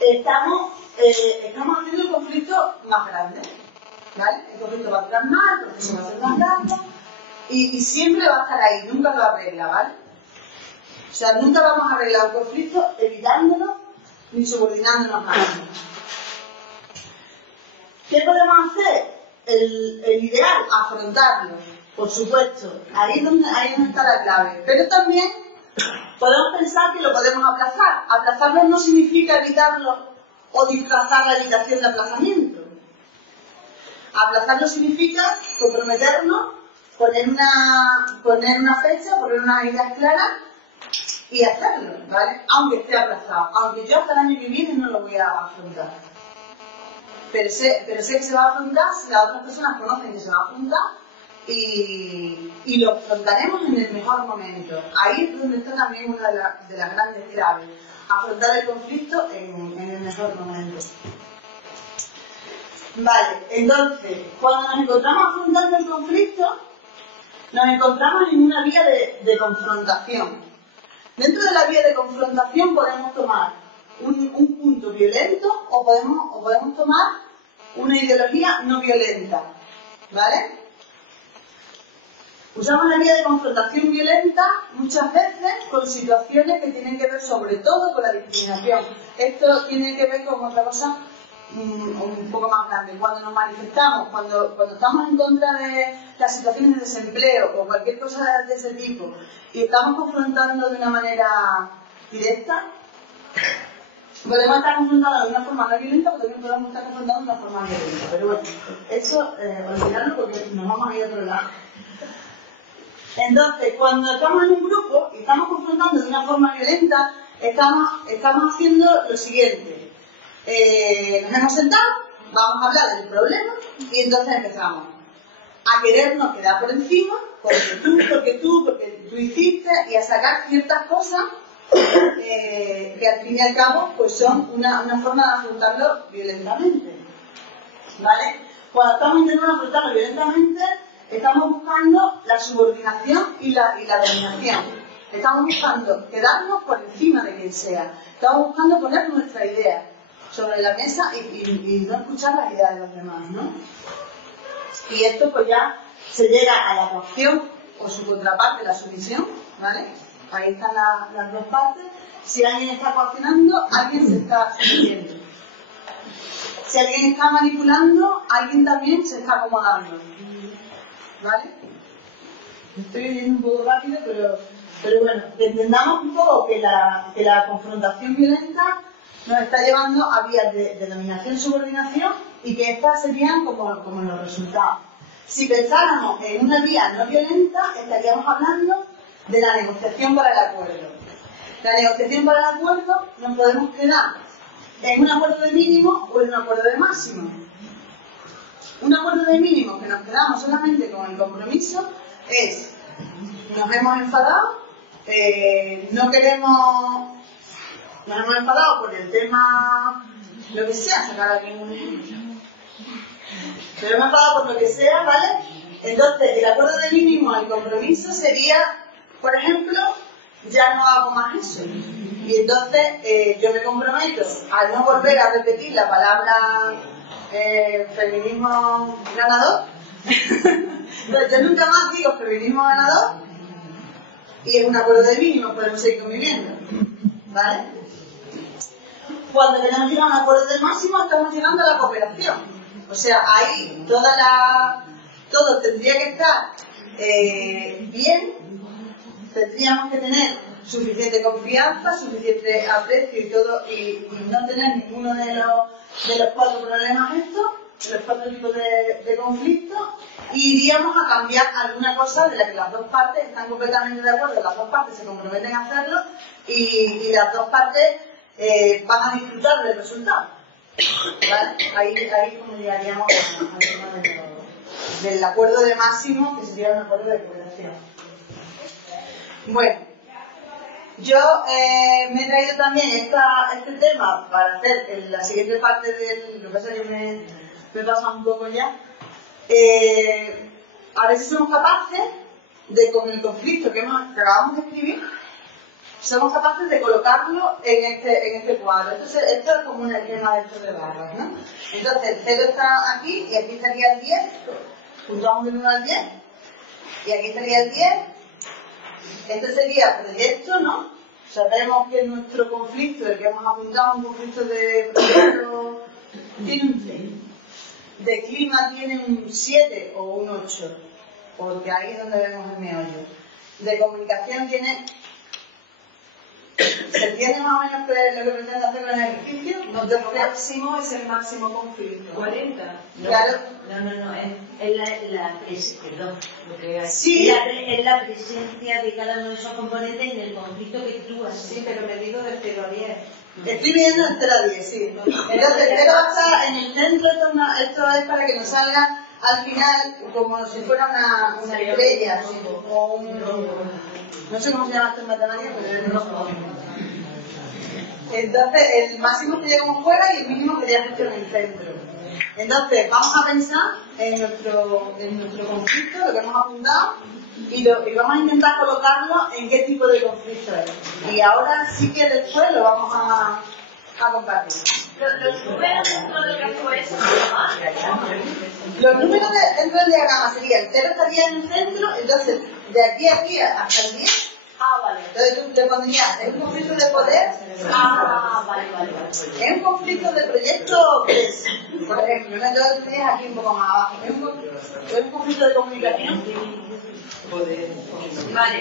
estamos haciendo el conflicto más grande. ¿Vale? El conflicto va a durar más, el proceso va a ser más largo y siempre va a estar ahí, nunca lo arregla, ¿vale? O sea, nunca vamos a arreglar un conflicto evitándolo ni subordinándonos a él. ¿Qué podemos hacer? El ideal, afrontarlo, por supuesto. Ahí es donde está la clave. Pero también podemos pensar que lo podemos aplazar. Aplazarlo no significa evitarlo o disfrazar la evitación de aplazamiento. Aplazarlo significa comprometernos, poner una fecha, poner unas ideas claras y hacerlo, ¿vale? Aunque esté aplazado, aunque yo hasta el año que viene no lo voy a afrontar. Pero sé que se va a afrontar si las otras personas conocen que se va a afrontar y lo afrontaremos en el mejor momento. Ahí es donde está también una de las grandes claves, afrontar el conflicto en el mejor momento. Vale, entonces, cuando nos encontramos afrontando el conflicto, nos encontramos en una vía de confrontación. Dentro de la vía de confrontación podemos tomar un punto violento o podemos tomar una ideología no violenta, ¿vale? Usamos la vía de confrontación violenta muchas veces con situaciones que tienen que ver sobre todo con la discriminación. Esto tiene que ver con otra cosa un poco más grande. Cuando nos manifestamos, cuando estamos en contra de las situaciones de desempleo o cualquier cosa de ese tipo y estamos confrontando de una manera directa, podemos estar confrontando de una forma no violenta, pero también podemos estar confrontando de una forma violenta. Pero bueno, eso olvidarlo porque nos vamos a ir a otro lado. Entonces, cuando estamos en un grupo y estamos confrontando de una forma violenta, estamos haciendo lo siguiente. Nos hemos sentado, vamos a hablar del problema y entonces empezamos a querernos quedar por encima porque tú hiciste y a sacar ciertas cosas que al fin y al cabo pues son una forma de afrontarlo violentamente, ¿vale? Cuando estamos intentando afrontarlo violentamente estamos buscando la subordinación y la dominación. Estamos buscando quedarnos por encima de quien sea. Estamos buscando poner nuestra idea sobre la mesa y no escuchar las ideas de los demás, ¿no? Y esto pues ya se llega a la coacción o su contraparte, la sumisión, ¿vale? Ahí están las dos partes. Si alguien está coaccionando, alguien se está sometiendo. Si alguien está manipulando, alguien también se está acomodando. ¿Vale? Estoy yendo un poco rápido, pero bueno, que entendamos un poco que la confrontación violenta nos está llevando a vías de dominación-subordinación y que estas serían como los resultados. Si pensáramos en una vía no violenta, estaríamos hablando de la negociación para el acuerdo. La negociación para el acuerdo nos podemos quedar en un acuerdo de mínimo o en un acuerdo de máximo. Un acuerdo de mínimo que nos quedamos solamente con el compromiso es: nos hemos enfadado, nos hemos enfadado por el tema, lo que sea, sacar aquí un ejemplo. Nos hemos enfadado por lo que sea, ¿vale? Entonces, el acuerdo de mínimo al compromiso sería, por ejemplo, ya no hago más eso. Y entonces yo me comprometo a no volver a repetir la palabra feminismo ganador. Entonces, yo nunca más digo feminismo ganador y es un acuerdo de mínimo, podemos seguir conviviendo. ¿Vale? Cuando queremos llegar a un acuerdo de máximo, estamos llegando a la cooperación. O sea, ahí todo tendría que estar bien, tendríamos que tener suficiente confianza, suficiente aprecio y todo, y no tener ninguno de los 4 problemas estos, de los 4 tipos de conflictos, y iríamos a cambiar alguna cosa de la que las dos partes están completamente de acuerdo, las dos partes se comprometen a hacerlo, y las dos partes van a disfrutar del resultado. ¿Vale? Ahí como llegaríamos al tema del acuerdo de máximo, que sería un acuerdo de cooperación. Bueno, yo me he traído también este tema para hacer la siguiente parte del... Lo que pasa es que me pasa un poco ya. A ver si somos capaces de, con el conflicto que acabamos de escribir, somos capaces de colocarlo en este cuadro. Esto es como un esquema de estos de barras, ¿no? Entonces el 0 está aquí y aquí estaría el 10, juntamos del 1 al 10, y aquí estaría el 10. Este sería proyecto, ¿no? Sabemos que nuestro conflicto, el que hemos apuntado, un conflicto de proyecto, tiene un 6. De clima tiene un 7 o un 8, porque ahí es donde vemos el meollo. De comunicación tiene... ¿Se entiende más o menos lo que pretende hacer con el ejercicio? El máximo es el máximo conflicto. 40. Claro. No, es la perdón. Sí. Es la presencia de cada uno de esos componentes en el conflicto que tú has. Sí, pero medido de 0 a 10. Estoy midiendo el 0 a 10, sí. Entonces, el 0 va a estar en el centro, esto es para que nos salga al final como si fuera una estrella, ¿sí? O un... No sé cómo se llama esto en matemáticas, pero es rojo. Entonces, el máximo estaría como fuera y el mínimo estaría justo en el centro. Entonces, vamos a pensar en nuestro conflicto, lo que hemos apuntado, y vamos a intentar colocarlo en qué tipo de conflicto es. Y ahora sí que después lo vamos a compartir. Los números dentro del campo es los números dentro del diagrama serían el 0 estaría en el centro, entonces de aquí a aquí hasta el 10. Vale. Entonces tú te pondrías en un conflicto de poder. Vale. Es un conflicto de proyecto 3, por ejemplo, ¿no? Entonces tienes aquí un poco más abajo. Es un conflicto de comunicación. Vale.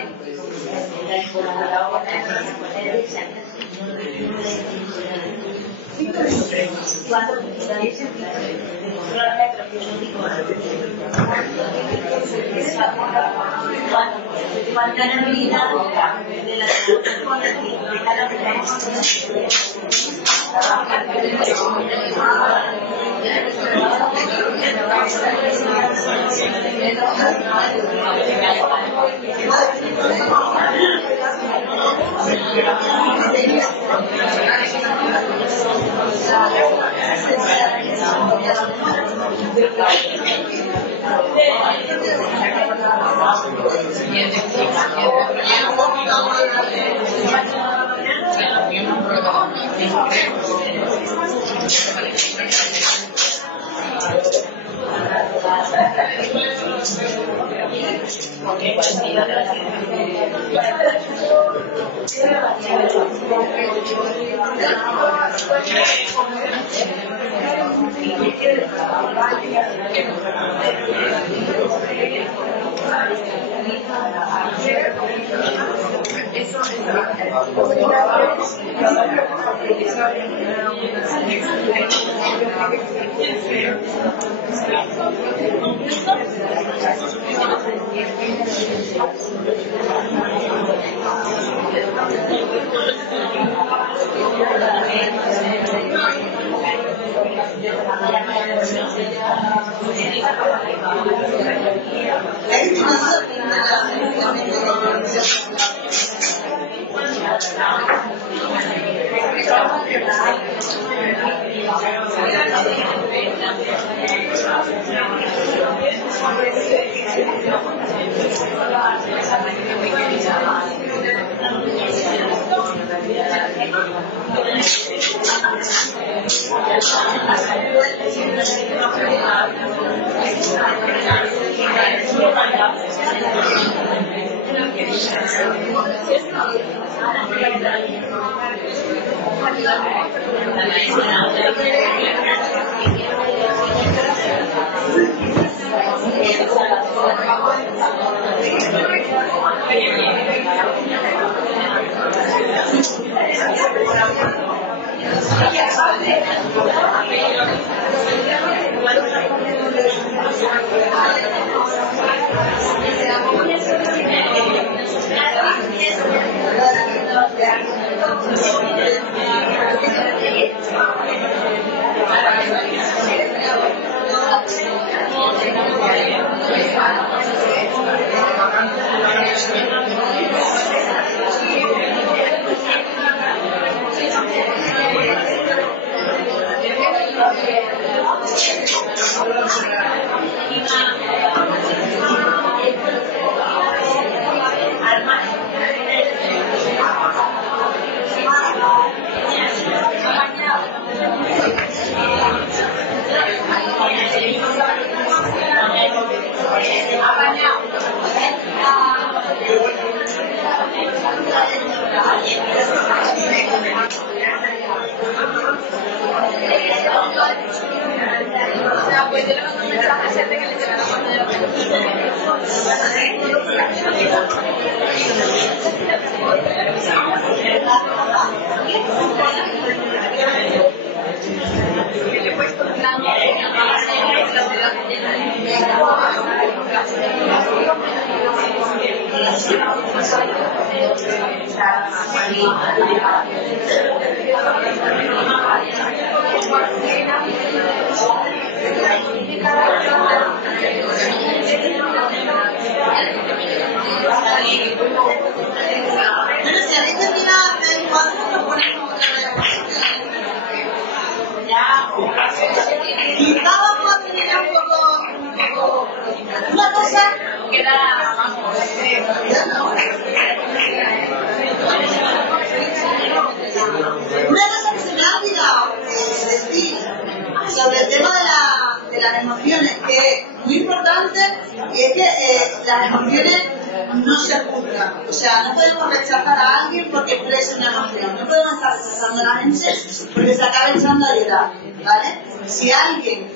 Si alguien,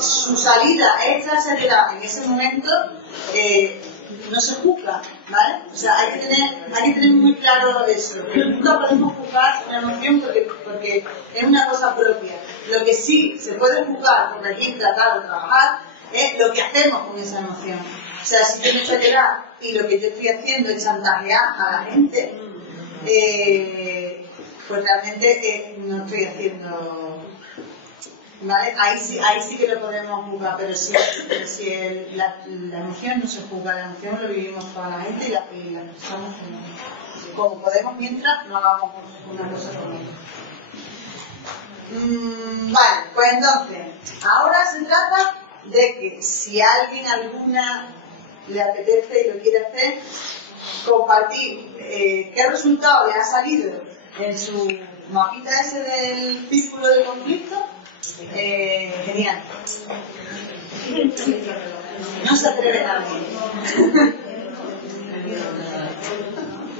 su salida es acelerada en ese momento, no se juzga, ¿vale? O sea, hay que tener muy claro eso. Nunca podemos juzgar una emoción porque es una cosa propia. Lo que sí se puede juzgar, corregir, tratar o trabajar es lo que hacemos con esa emoción. O sea, si yo me echo a llorar y lo que yo estoy haciendo es chantajear a la gente, pues realmente no estoy haciendo... ¿Vale? Ahí sí que lo podemos juzgar, pero si la emoción no se juzga, la emoción lo vivimos toda la gente y la expresamos como podemos mientras no hagamos una cosa como otra. Vale, pues entonces, ahora se trata de que si a alguien alguna le apetece y lo quiere hacer, compartir qué resultado le ha salido en su mapita ese del círculo de conflicto. Genial. No se atreve nadie.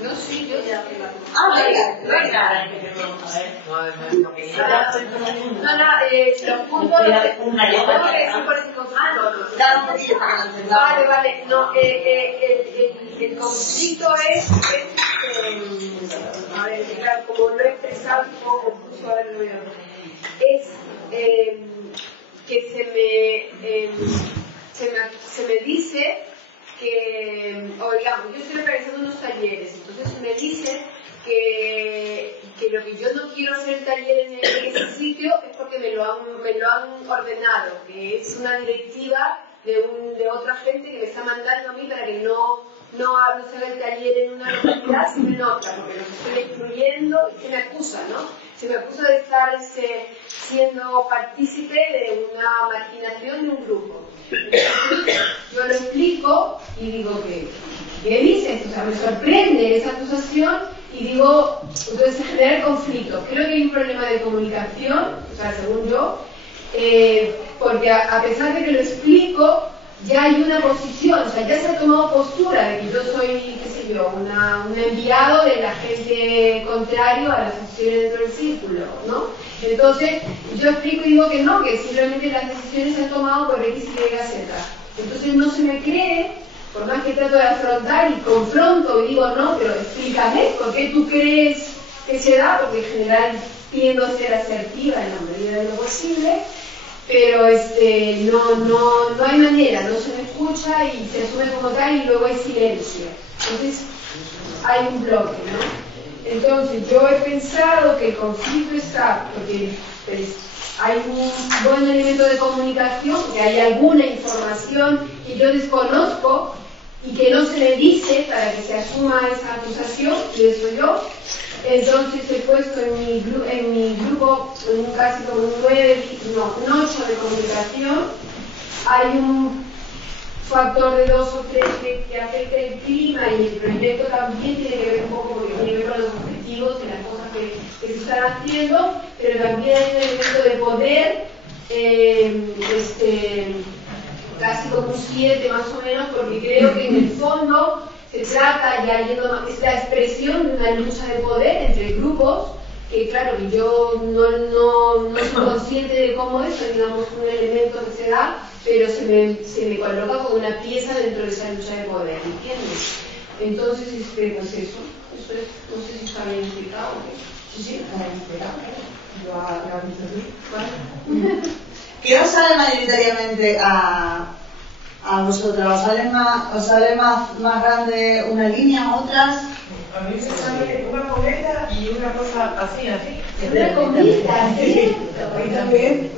No, sí, yo ya. Venga. No, los puntos tengo que decir por ese concepto. Dale un poquillo para que lo entendamos. Vale, no, el conflicto es a ver, claro, como lo he expresado un poco confuso, a ver, lo veo. Es que se me dice que, o digamos, yo estoy organizando unos talleres, entonces me dice que lo que yo no quiero hacer el taller en ese sitio es porque me lo han ordenado, que es una directiva de otra gente que me está mandando a mí para que no se haga el taller en una localidad sino en otra, porque los estoy excluyendo y se me acusa, ¿no? Se me acusa de estar siendo partícipe de una marginación de un grupo. Entonces, yo lo explico y digo ¿qué dices? O sea, me sorprende esa acusación y digo, entonces se genera el conflicto. Creo que hay un problema de comunicación, o sea, según yo, porque a pesar de que lo explico, ya hay una posición, o sea, ya se ha tomado postura de que yo soy, qué sé yo, un enviado del agente contrario a las acciones dentro del círculo, ¿no? Entonces, yo explico y digo que no, que simplemente las decisiones se han tomado por X, Y, Z. Entonces no se me cree, por más que trato de afrontar y confronto y digo, no, pero explícame, ¿por qué tú crees que se da? Porque en general tiendo a ser asertiva en la medida de lo posible, pero no hay manera, no se me escucha y se asume como tal y luego hay silencio. Entonces hay un bloque, ¿no? Entonces yo he pensado que el conflicto está porque hay un buen elemento de comunicación, que hay alguna información que yo desconozco y que no se me dice para que se asuma esa acusación, y eso yo. Entonces he puesto en mi grupo casi como un 8 de comunicación. Hay un factor de 2 o 3 que afecta el clima y el proyecto también tiene que ver un poco porque tiene que ver con los objetivos y las cosas que se están haciendo, pero también hay un elemento de poder, casi como un 7 más o menos, porque creo que en el fondo se trata, es la expresión de una lucha de poder entre grupos, que claro, que yo no soy consciente de cómo es, digamos, un elemento que se da, pero se me coloca como una pieza dentro de esa lucha de poder, ¿entiendes? Entonces, pues eso es, no sé si está bien explicado, ¿o qué? Sí, está bien explicado, ¿vale? ¿Qué os sale mayoritariamente a vosotras? ¿Os sale más grande una línea, otras? A mí me sale una cometa y una cosa así. Una cometa, ¿sí? A mí también.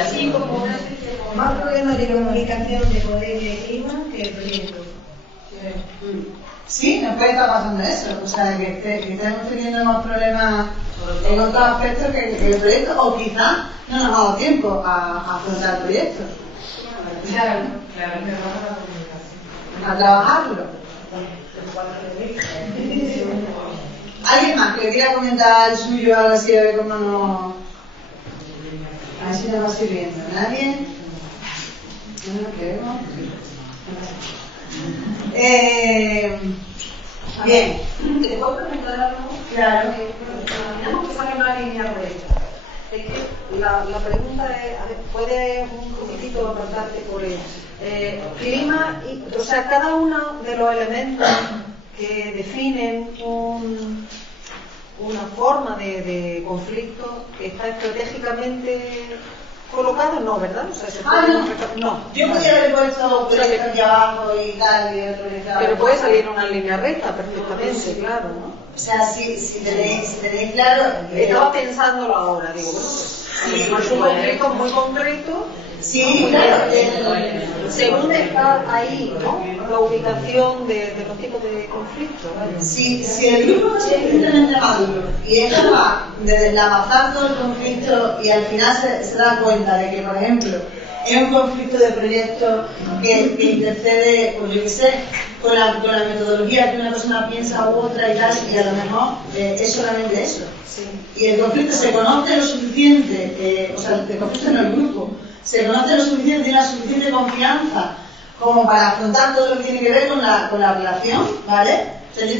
Así como una especie de más problema de comunicación de poder y de clima que el proyecto. Sí, nos puede estar pasando eso, o sea, que estemos teniendo más problemas en otros aspectos que el proyecto, o quizás no nos ha dado tiempo a afrontar el proyecto. Claro. A trabajarlo. ¿Alguien más que quiera comentar el suyo algo así, a ver cómo nos... A ver si nos va sirviendo? ¿Nadie? No creo. Bien. ¿Te puedo preguntar algo? Claro. Tenemos que sacar una línea recta. Es que la pregunta es, a ver, ¿puedes un poquitito apartarte por el clima? O sea, cada uno de los elementos que definen una forma de conflicto está estratégicamente colocado, no, ¿verdad? O sea, no. Yo podría haber puesto proyectos aquí abajo y tal, y otro y tal. Pero puede salir una línea recta perfectamente, claro, ¿no? O sea, si tenéis claro... Estaba pensándolo ahora, digo, bueno, pues es un conflicto muy concreto. Sí, claro. Según está ahí, ¿no? La ubicación de los tipos de conflictos. Si el grupo es suficientemente maduro y es capaz de deslabazar todo el conflicto y al final se da cuenta de que, por ejemplo, es un conflicto de proyecto que intercede, pues yo qué sé, con la metodología que una persona piensa u otra y tal, y a lo mejor es solamente eso. Sí. Y el conflicto se conoce lo suficiente, o sea, el conflicto en el grupo, se conoce lo suficiente, tiene la suficiente confianza como para afrontar todo lo que tiene que ver con la relación, ¿vale? O sea, yo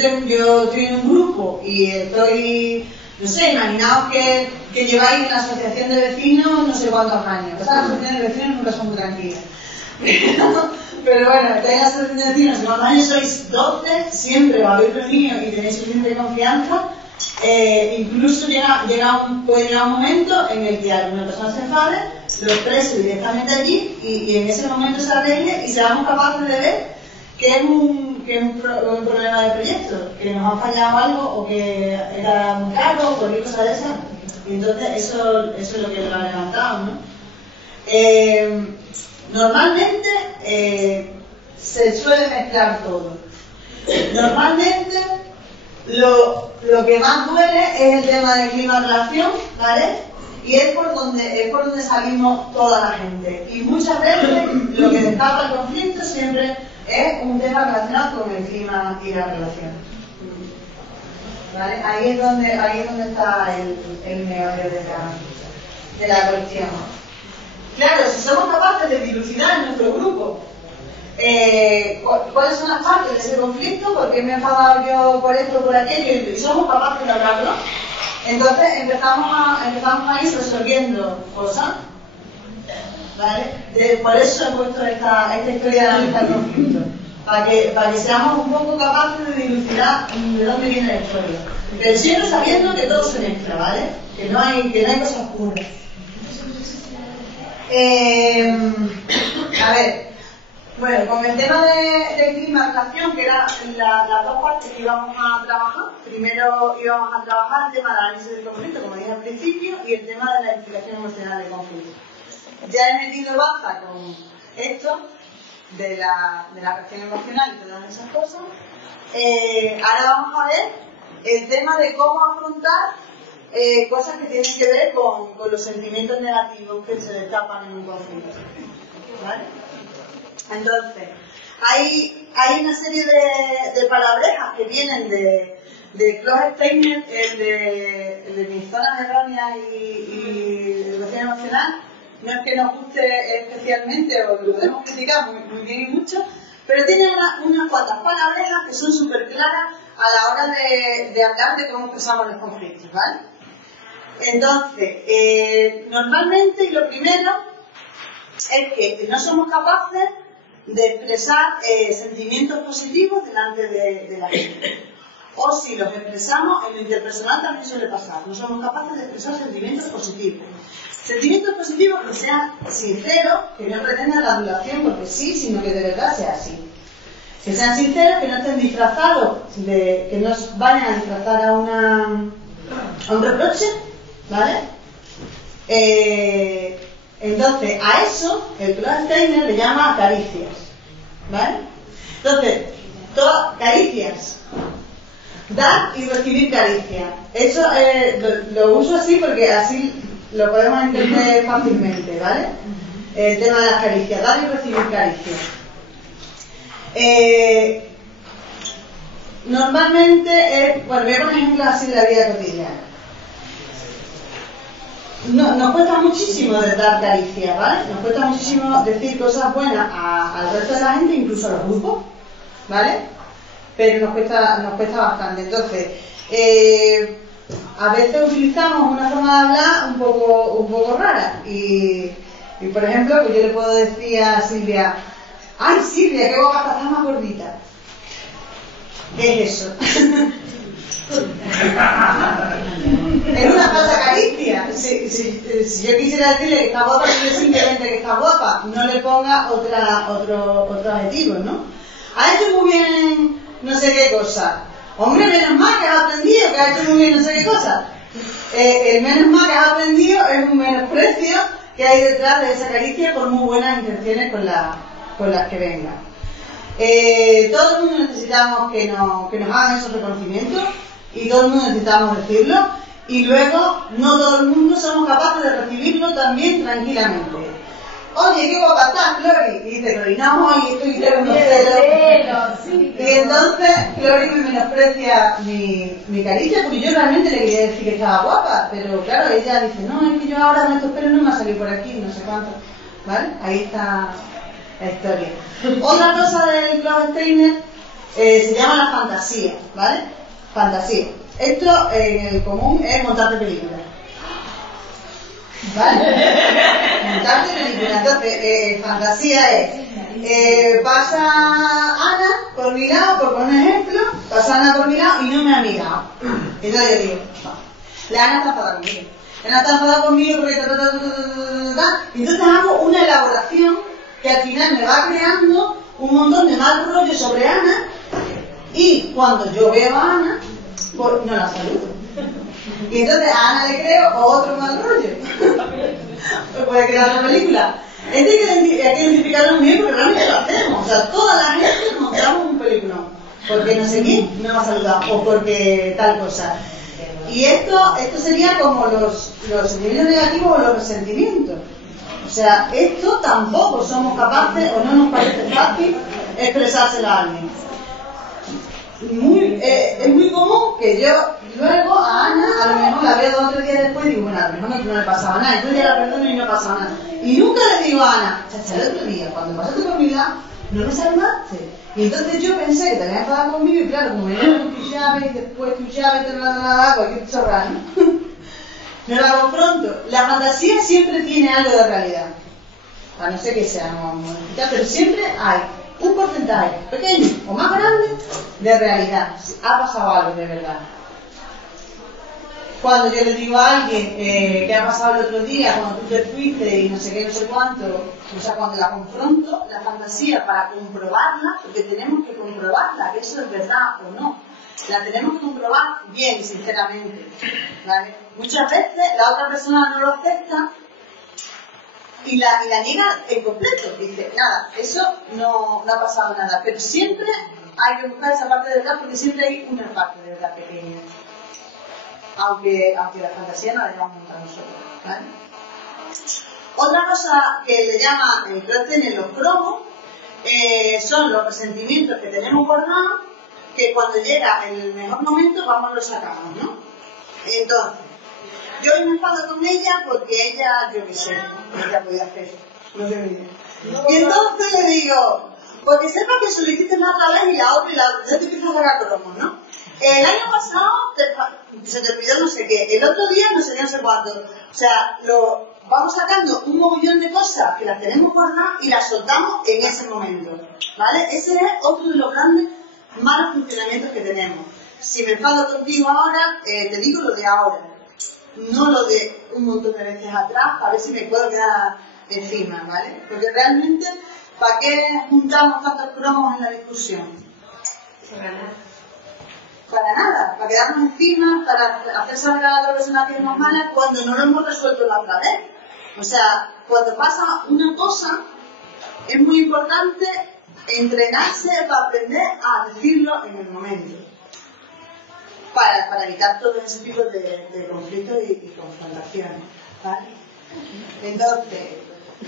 estoy en un grupo y estoy, no sé, imaginaos que lleváis en la asociación de vecinos no sé cuántos años. Pues las asociaciones de vecinos nunca son muy tranquilas. Pero bueno, estáis en la asociación de vecinos, si cuántos años sois 12, siempre os habéis reunido y tenéis suficiente confianza. Incluso puede llegar un momento en el que alguna persona se enfade, lo exprese directamente allí y en ese momento se arregle y seamos capaces de ver que es un problema de proyecto, que nos ha fallado algo o que era muy caro o cualquier cosa de esa. Y entonces eso es lo que lo ha levantado, ¿no? Normalmente se suele mezclar todo. Normalmente lo que más duele es el tema del clima-relación, ¿vale? Y es por donde salimos toda la gente. Y muchas veces lo que destapa el conflicto siempre es un tema relacionado con el clima y la relación. ¿Vale? Ahí es donde está el meollo de la cuestión. Claro, si somos capaces de dilucidar en nuestro grupo cuáles son las partes de ese conflicto, por qué me he enfadado yo por esto o por aquello, y somos capaces de hablarlo, entonces empezamos a ir resolviendo cosas, ¿vale? Por eso he puesto esta historia de analizar el conflicto, para que seamos un poco capaces de dilucidar de dónde viene la historia, pero siempre sabiendo que todo se mezcla, ¿vale? Que no hay cosas oscuras. A ver, bueno, con el tema de clima-relación, que eran las dos partes que íbamos a trabajar. Primero íbamos a trabajar el tema del análisis del conflicto, como dije al principio, y el tema de la implicación emocional del conflicto. Ya he metido baza con esto de la reacción emocional y todas esas cosas. Ahora vamos a ver el tema de cómo afrontar cosas que tienen que ver con los sentimientos negativos que se destapan en un conflicto, ¿vale? Entonces, hay una serie de palabrejas que vienen de Klaus Steiner, el de mis zonas erróneas y educación emocional. No es que nos guste especialmente o lo podemos criticar muy bien y mucho, pero tiene unas cuantas palabrejas que son súper claras a la hora de hablar de cómo expresamos los conflictos, ¿vale? Entonces, normalmente lo primero es que no somos capaces de expresar sentimientos positivos delante de la gente. O si los expresamos, en lo interpersonal también suele pasar. No somos capaces de expresar sentimientos positivos. Sentimientos positivos que sean sinceros, que no pretendan la adulación porque sí, sino que de verdad sea así. Que sean sinceros, que no estén disfrazados, que no vayan a disfrazar a un reproche, ¿vale? Entonces, a eso el Klaus Steiner le llama caricias, ¿vale? Entonces, todas caricias, dar y recibir caricias. Eso lo uso así porque así lo podemos entender fácilmente, ¿vale? El tema de las caricias, dar y recibir caricias. Normalmente, bueno, voy a poner ejemplos así de la vida cotidiana. Nos cuesta muchísimo dar caricias, ¿vale? Nos cuesta muchísimo decir cosas buenas al resto de la gente, incluso a los grupos, ¿vale? Pero nos cuesta bastante. Entonces, a veces utilizamos una forma de hablar un poco rara. Y por ejemplo, pues yo le puedo decir a Silvia: ¡ay, Silvia, qué guapa, estás más gordita! ¿Qué es eso? Es una falsa caricia. Si yo quisiera decirle que está guapa, dile simplemente que está guapa, no le ponga otro adjetivo, ¿no? Ha hecho muy bien no sé qué cosa. Hombre, menos mal que has aprendido que ha hecho muy bien no sé qué cosa. El menos mal que has aprendido es un menosprecio que hay detrás de esa caricia, por muy buenas intenciones con las que vengan. Todo el mundo necesitamos que nos hagan esos reconocimientos y todo el mundo necesitamos decirlo, y luego no todo el mundo somos capaces de recibirlo también tranquilamente. Oye, qué guapa estás, Glory. Y dice Glory: no, y estoy unos celos. Y entonces Glory me menosprecia mi caricia, porque yo realmente le quería decir que estaba guapa, pero claro, ella dice: no, es que yo ahora con estos pelos no me ha salido por aquí, no sé cuánto. ¿vale? Ahí está la historia. Otra cosa del Klaus Steiner se llama la fantasía, ¿vale? Fantasía. Esto en el común es montarte películas, ¿vale? Montarte películas. Entonces, fantasía es, pasa Ana por mi lado, por poner un ejemplo, pasa Ana por mi lado y no me ha mirado. Entonces yo digo, la Ana está enfadada conmigo. Ana está enfadada conmigo porque y entonces hago una elaboración que al final me va creando un montón de mal rollo sobre Ana, y cuando yo veo a Ana, pues no la saludo. Y entonces a Ana le creo otro mal rollo. Pues puede crear una película. Esto hay que identificarlo muy bien porque realmente lo hacemos. O sea, toda la gente montamos un película. Porque no sé quién me va a saludar o porque tal cosa. Y esto sería como los sentimientos negativos o los resentimientos. O sea, esto tampoco somos capaces o no nos parece fácil expresárselo a alguien. Es muy común que yo luego a Ana, a lo mejor la veo 2 o 3 días después y digo, bueno, a lo mejor no le pasaba nada, entonces ya la perdono y no pasa nada. Y nunca le digo a Ana, chacha, el otro día, cuando pasaste por mi lado, no me saludaste. Y entonces yo pensé que te habías enfadado conmigo y claro, como venía con tu llave y después tu llave, cualquier chorra, ¿no? No la confronto. La fantasía siempre tiene algo de realidad. A no ser que sea modificada, pero siempre hay un porcentaje pequeño o más grande de realidad. Ha pasado algo de verdad. Cuando yo le digo a alguien que ha pasado el otro día, cuando tú te fuiste y no sé qué, no sé cuánto, o sea, cuando la confronto, la fantasía para comprobarla, porque tenemos que comprobarla, que eso es verdad o no. La tenemos que comprobar bien, sinceramente, ¿vale? Muchas veces la otra persona no lo acepta y la niega en completo. Dice, nada, eso no ha pasado nada. Pero siempre hay que buscar esa parte de verdad porque siempre hay una parte de verdad pequeña. Aunque la fantasía no la dejamos montar nosotros, ¿vale? Otra cosa que le llama el Klaus los cromos son los resentimientos que tenemos guardados, que cuando llega el mejor momento vamos lo sacamos, ¿no? Entonces, yo hoy me enfado con ella porque ella, yo qué sé, ella podía hacer, no sé bien. Y entonces le digo, porque sepa que se lo hiciste la otra vez y la otra, ya te empiezo a sacar cromos, ¿no? El año pasado se te olvidó no sé qué, el otro día no sé qué, no sé cuánto. O sea, vamos sacando un mogollón de cosas que las tenemos guardadas y las soltamos en ese momento, ¿vale? Ese es otro de los grandes malos funcionamientos que tenemos. Si me enfado contigo ahora, te digo lo de ahora, no lo de un montón de veces atrás, a ver si me puedo quedar encima, ¿vale? Porque realmente, ¿para qué juntamos tantos cromos en la discusión? Para nada, para quedarnos encima, para hacer saber a la otra persona que es más mala cuando no lo hemos resuelto la otra vez. O sea, cuando pasa una cosa, es muy importante entrenarse para aprender a decirlo en el momento. Para evitar todo ese tipo de conflictos y confrontaciones, ¿vale? Entonces,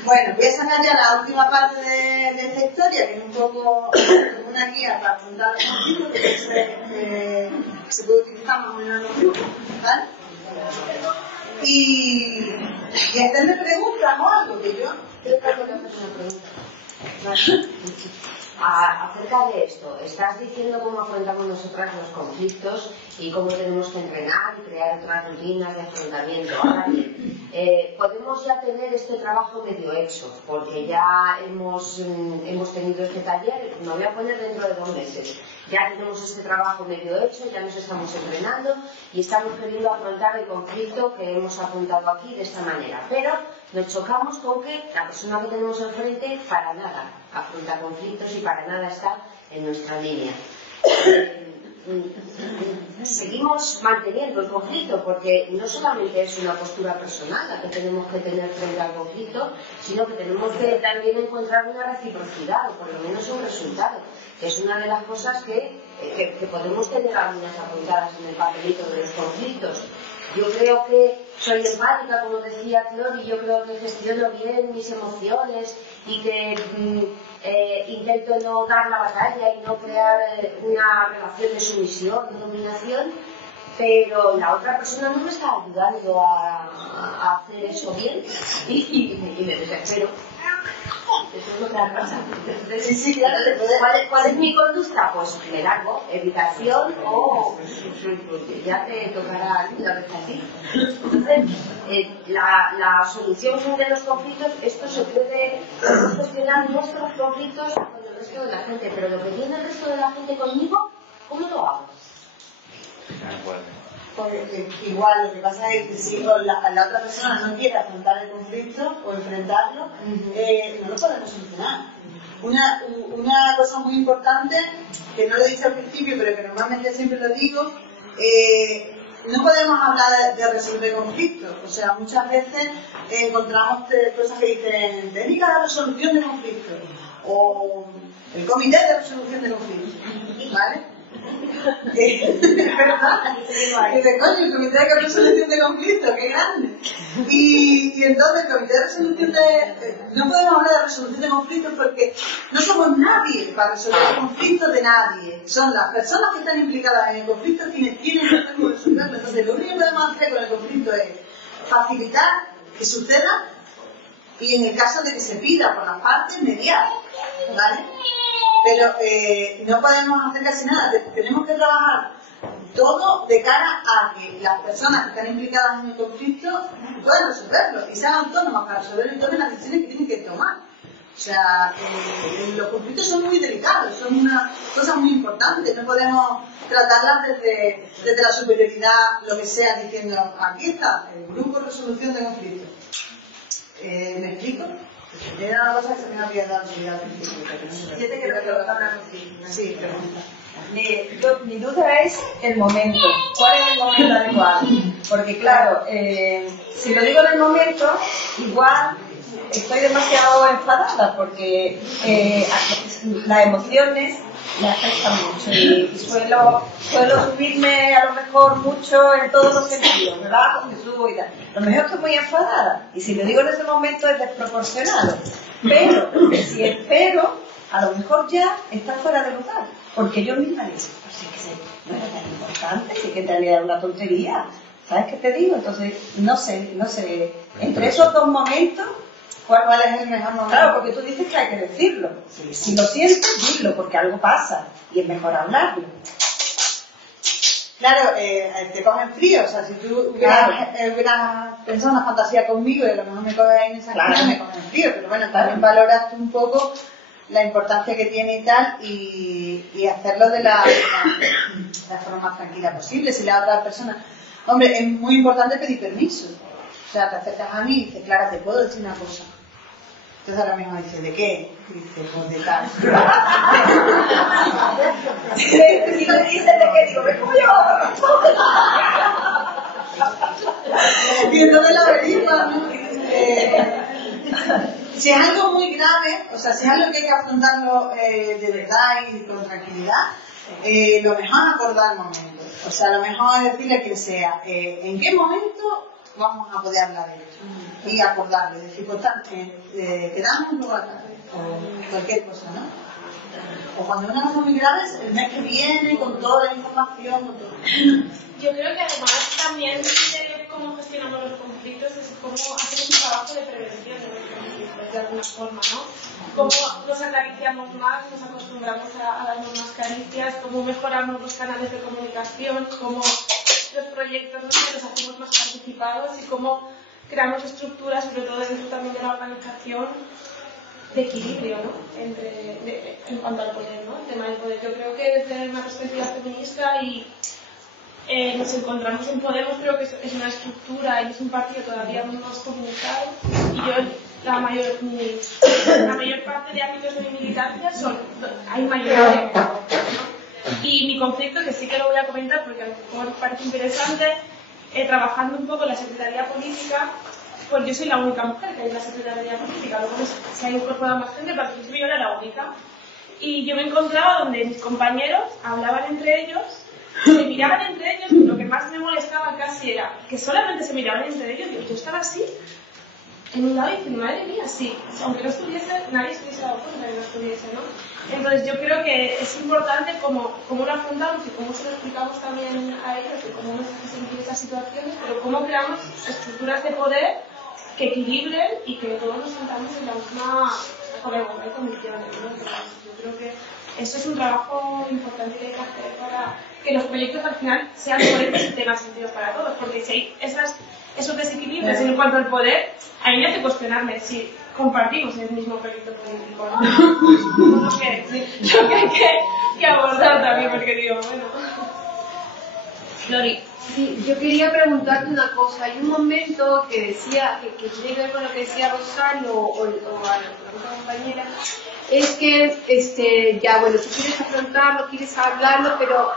bueno, voy a sacar ya la última parte de esta historia, que es un poco como una guía para afrontar el conflicto, que se puede utilizar más o menos en los grupos, ¿vale? Y hacerme preguntas o algo, que yo creo que hacer una pregunta. ¿Vale? Acerca de esto, estás diciendo cómo afrontamos nosotras los conflictos y cómo tenemos que entrenar y crear otras rutinas de afrontamiento. Ahora bien, podemos ya tener este trabajo medio hecho, porque ya hemos tenido este taller, me voy a poner dentro de 2 meses. Ya tenemos este trabajo medio hecho, ya nos estamos entrenando y estamos queriendo afrontar el conflicto que hemos afrontado aquí de esta manera. Pero nos chocamos con que la persona que tenemos enfrente para nada afronta conflictos y para nada está en nuestra línea. Seguimos manteniendo el conflicto porque no solamente es una postura personal la que tenemos que tener frente al conflicto, sino que tenemos que también encontrar una reciprocidad o por lo menos un resultado, que es una de las cosas que podemos tener algunas apuntadas en el papelito de los conflictos. Yo creo que soy empática, como decía Clori, yo creo que gestiono bien mis emociones y que intento no dar la batalla y no crear una relación de sumisión, de dominación, pero la otra persona no me está ayudando a hacer eso bien y me desespero. otra cosa. Sí, sí, claro, te puede... ¿Cuál es mi conducta? Pues me largo, evitación o ya te tocará la vez así. Entonces, la solución de los conflictos, esto se puede gestionar nuestros conflictos con el resto de la gente, pero lo que tiene el resto de la gente conmigo, ¿cómo lo hago? Igual, lo que pasa es que si la otra persona no quiere afrontar el conflicto o enfrentarlo, no lo podemos solucionar. Una cosa muy importante, que no lo he dicho al principio, pero que normalmente siempre lo digo, no podemos hablar de resolver conflictos. O sea, muchas veces encontramos cosas que dicen técnica de resolución de conflictos o el comité de resolución de conflictos, ¿vale? ¿Verdad? Y dice, coño, el comité de resolución de conflictos, qué grande. Y entonces el comité de resolución no podemos hablar de resolución de conflictos porque no somos nadie para resolver el conflicto de nadie. Son las personas que están implicadas en el conflicto quienes tienen que resolverlo. Entonces lo único que podemos hacer con el conflicto es facilitar que suceda y en el caso de que se pida por las partes, mediar, ¿vale? Pero no podemos hacer casi nada, tenemos que trabajar todo de cara a que las personas que están implicadas en el conflicto puedan resolverlo y sean autónomas para resolverlo y tomen las decisiones que tienen que tomar. O sea, los conflictos son muy delicados, son una cosa muy importante, no podemos tratarlas desde la superioridad, lo que sea, diciendo, aquí está el grupo de resolución de conflictos. ¿Me explico? Era una cosa que se me había dado al principio. Yo te quiero preguntar una cosita. Sí, pregunta. Mi duda es el momento. ¿Cuál es el momento adecuado? Porque claro, si lo digo en el momento, igual estoy demasiado enfadada porque las emociones me afectan mucho y suelo subirme a lo mejor mucho en todos los sentidos, me bajo, me subo y tal. A lo mejor estoy muy enfadada y si lo digo en ese momento es desproporcionado, pero si espero, a lo mejor ya está fuera de lugar, porque yo misma digo, pues es que no es tan importante, sí que en realidad es una tontería, ¿sabes qué te digo? Entonces, no sé, entre esos dos momentos, ¿cuál es el mejor momento? Claro, porque tú dices que hay que decirlo. Si lo sientes, dilo, porque algo pasa y es mejor hablarlo. Claro, te cogen frío, o sea, si tú hubieras pensado una fantasía conmigo y a lo mejor me coges ahí en esa clase, me cogen frío, pero bueno, también valoras tú un poco la importancia que tiene y tal, y hacerlo de la forma más tranquila posible. Si la otra persona... Hombre, es muy importante pedir permiso. O sea, te acercas a mí y dices, Clara, ¿te puedo decir una cosa? Entonces ahora mismo dice, ¿de qué? Y dice, pues de tal. Si me dices de qué, digo, ¡me pollo! Y entonces la averigua, ¿no? Si es algo muy grave, o sea, si es algo que hay que afrontarlo de verdad y con tranquilidad, lo mejor es acordar el momento. O sea, lo mejor es decirle a quien sea, ¿en qué momento vamos a poder hablar de esto? Y acordarlo, es decir, quedamos luego a la tarde, o cualquier cosa, ¿no? O cuando una cosa muy grave es el mes que viene, con toda la información, con todo. Yo creo que además también de cómo gestionamos los conflictos es cómo hacer un trabajo de prevención de los conflictos, de alguna forma, ¿no? Cómo nos acariciamos más, nos acostumbramos a darnos más caricias, cómo mejoramos los canales de comunicación, cómo los proyectos los hacemos más participados y cómo creamos estructuras, sobre todo dentro también de la organización, de equilibrio, ¿no? En cuanto al poder, ¿no? El tema del poder. Yo creo que desde una perspectiva feminista y nos encontramos en Podemos, creo que es una estructura y es un partido todavía más comunitario, y yo la mayor parte de ámbitos de mi militancia hay mayoría, ¿no? Y mi conflicto, que sí que lo voy a comentar porque a lo mejor parece interesante, trabajando un poco en la Secretaría Política, pues yo soy la única mujer que hay en la Secretaría Política, luego se ha incorporado más gente, pero al principio yo era la única. Y yo me encontraba donde mis compañeros hablaban entre ellos, se miraban entre ellos, y lo que más me molestaba casi era que solamente se miraban entre ellos, y yo estaba así, en un lado, y diciendo, madre mía, sí, aunque no estuviese, nadie se hubiese dado cuenta de que no estuviese, ¿no? Entonces yo creo que es importante cómo lo afrontamos y cómo se lo explicamos también a ellos y cómo nos hace sentir esas situaciones, pero cómo creamos estructuras de poder que equilibren y que todos nos sentamos en la misma joder, bueno, hay condiciones, ¿no? Pero yo creo que eso es un trabajo importante que hay que hacer para que los proyectos al final sean coherentes y tengan sentido para todos, porque si hay esos desequilibrios en cuanto al poder, a mí me hace cuestionarme si compartimos el mismo proyecto político, ¿no? Lo que hay que abordar también, porque digo, bueno... Lori, sí, yo quería preguntarte una cosa. Hay un momento que decía, que tiene que ver con lo que decía Rosario o a la otra compañera, es que, ya, bueno, tú quieres afrontarlo, quieres hablarlo, pero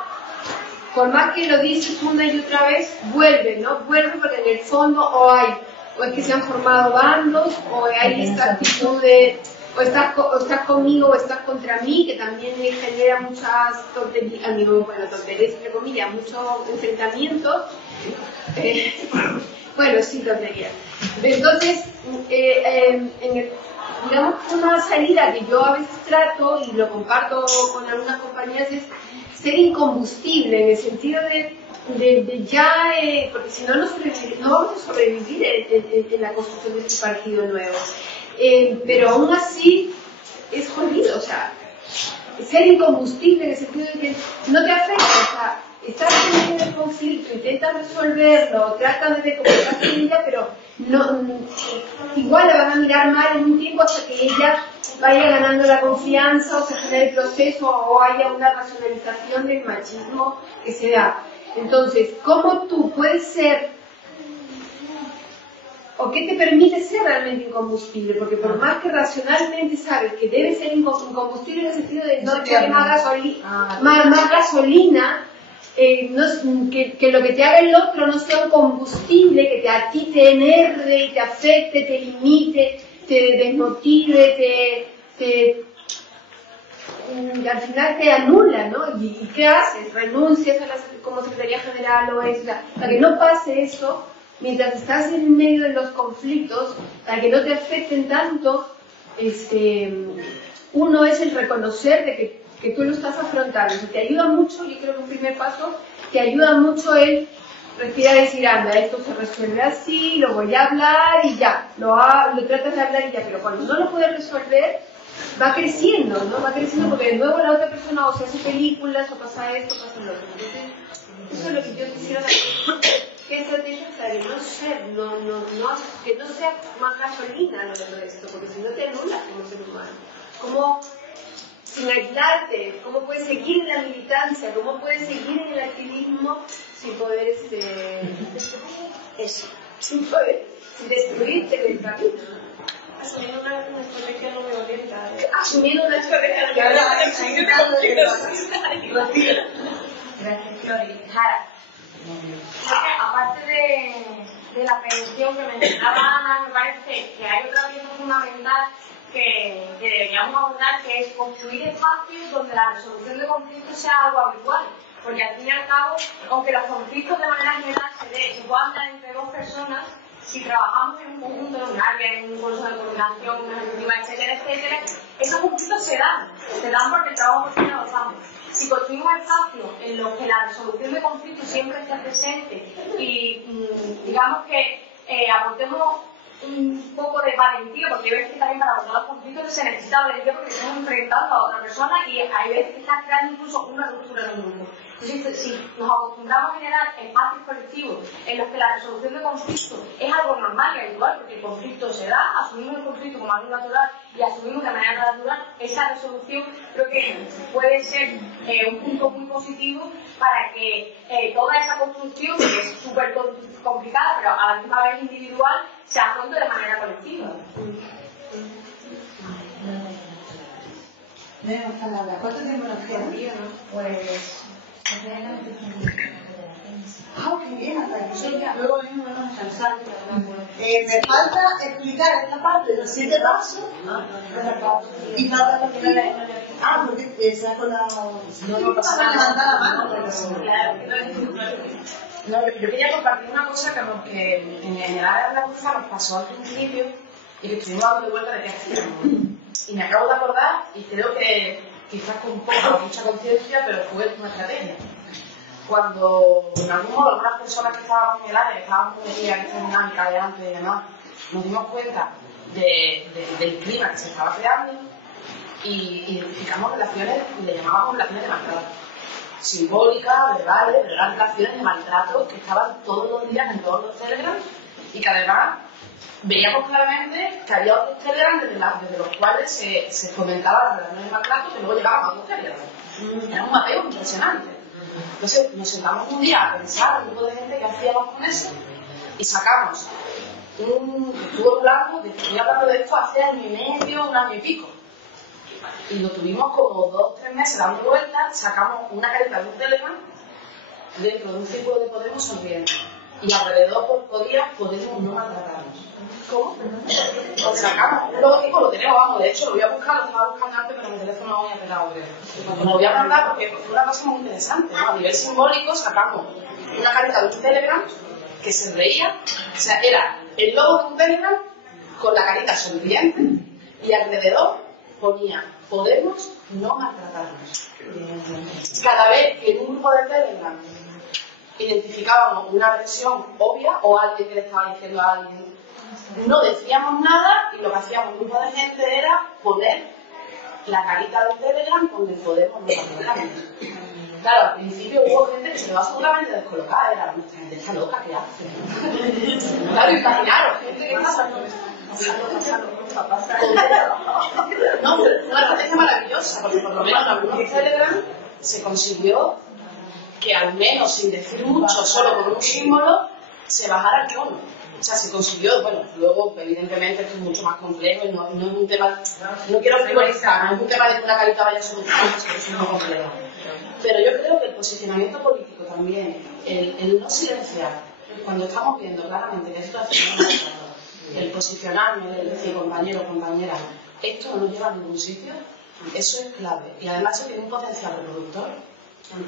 por más que lo dices una y otra vez, vuelve, ¿no? Vuelve porque en el fondo o es que se han formado bandos, o hay esta actitud de... O estás conmigo o estás contra mí, que también me genera muchas tonterías, tonterías entre comillas, muchos enfrentamientos. Bueno, sí, tonterías. Entonces, digamos, una salida que yo a veces trato, y lo comparto con algunas compañeras, es ser incombustible, en el sentido de ya, porque si no, no vamos a sobrevivir en la construcción de este partido nuevo. Pero aún así es jodido, o sea, ser incombustible en el sentido de que no te afecta, o sea, estás en el conflicto, intentas resolverlo, tratas de comunicar con ella, pero no, igual la van a mirar mal en un tiempo hasta que ella vaya ganando la confianza o se genere el proceso o haya una racionalización del machismo que se da. Entonces, ¿cómo tú puedes ser o qué te permite ser realmente incombustible? Porque por más que racionalmente sabes que debes ser incombustible en el sentido de no tener más gasolina, que lo que te haga el otro no sea un combustible que a ti te enerve, te afecte, te limite, te desmotive, al final te anula, ¿no? ¿Y qué haces? ¿Renuncias como secretaría general o eso? Para que no pase eso, mientras estás en medio de los conflictos, para que no te afecten tanto, uno es el reconocer de que tú lo estás afrontando. Si te ayuda mucho, yo creo que un primer paso, te ayuda mucho el respirar y decir, anda, esto se resuelve así, lo voy a hablar y ya, lo tratas de hablar y ya, pero cuando no lo puedes resolver, va creciendo, ¿no? Va creciendo porque de nuevo la otra persona o se hace películas, o pasa esto, pasa lo otro. Entonces, eso es lo que yo quisiera ¿qué estrategia para no ser, que no sea más gasolina lo del resto? Porque si no te anulas como ser humano. ¿Cómo, sin aislarte, cómo puedes seguir en la militancia, cómo puedes seguir en el activismo sin poder, sin destruirte del camino? Asumiendo una estrategia no violenta. Asumiendo una estrategia no violenta. Gracias, Flori. Jara. Aparte de la prevención que mencionaba Ana, me parece que hay otra pieza fundamental que deberíamos abordar, que es construir espacios donde la resolución de conflictos sea algo habitual. Porque al fin y al cabo, aunque los conflictos de manera general se puedan dar entre dos personas, si trabajamos en un conjunto, en un área, en un curso de coordinación, una ejecutiva, etcétera, etcétera, esos conflictos se dan porque el trabajo coordinado estamos. Si construimos espacios en los que la resolución de conflictos siempre esté presente y digamos que aportemos un poco de valentía, porque hay veces que también para abordar los conflictos se necesita valentía porque estamos enfrentando a otra persona y hay veces que está creando incluso una ruptura en un grupo. Entonces, si nos acostumbramos a generar espacios colectivos en los que la resolución de conflictos es algo normal y habitual, porque el conflicto se da, asumimos el conflicto como algo natural y asumimos de manera natural esa resolución, creo que puede ser un punto muy positivo para que toda esa construcción, que es súper complicada, pero a la misma vez individual, se afronte de manera colectiva. ¿Cuánto tiempo nos queda? Pues... qué bien, luego mismo vamos a descansar. Me falta explicar esta parte de los 7 pasos y falta porque esa con la... No pasa nada, levantar la mano. Yo quería compartir una cosa que en general de la cosa nos pasó al principio y que estuvimos dando de vuelta de qué hacíamos. Y me acabo de acordar y creo que quizás con mucha conciencia, pero fue una estrategia. Cuando en algún modo algunas personas que estábamos en el área, que estábamos con ella, que esta dinámica de antes y demás, nos dimos cuenta del clima que se estaba creando y identificamos relaciones, le llamábamos relaciones de maltrato. Simbólicas, verbales, pero eran relaciones de maltrato que estaban todos los días en todos los Telegram y que además veíamos claramente que había otros Telegram desde los cuales se fomentaban las relaciones de maltrato que luego llegaban a otros Telegram. Era un mapeo impresionante. Entonces nos sentamos un día a pensar un grupo de gente que hacíamos con eso y sacamos estuvo hablando, estoy hablando de esto hace año y medio, un año y pico. Y lo tuvimos como 2 o 3 meses dando vueltas, sacamos una carita de un Telegram dentro de un círculo de Podemos sonriendo. Y alrededor Podemos no maltratarnos. ¿Cómo? Lo sacamos, un logotipo lo tenemos, vamos, de hecho lo voy a buscar, lo estaba buscando antes, pero mi teléfono no había pegado, creo. Lo voy a mandar porque fue una cosa muy interesante, ¿no? A nivel simbólico sacamos una carita de un Telegram que se reía, o sea, era el logo de un Telegram con la carita sonriente y alrededor ponía Podemos no maltratarnos. Cada vez que en un grupo de Telegram identificábamos una agresión obvia o alguien que le estaba diciendo a alguien, no decíamos nada y lo que hacíamos un grupo de gente era poner la carita del Telegram con el Podemos no maltratarnos. Claro, al principio hubo gente que se quedó absolutamente descolocada, era nuestra gente está loca, ¿qué hace? Claro, imaginaros, gente que pasa no, una estrategia maravillosa, porque por lo menos en algunos Telegram se consiguió que al menos sin decir mucho, solo con un símbolo, se bajara el tono. O sea, se consiguió, bueno, luego evidentemente esto es mucho más complejo y no es un tema, no quiero frivolizar, no es un tema de que una carita vaya a solucionar, es muy complejo. Pero yo creo que el posicionamiento político también, el no silenciar, cuando estamos viendo claramente que esto es el posicionarme, el decir compañero, compañera, esto no nos lleva a ningún sitio, eso es clave. Y además eso tiene un potencial reproductor.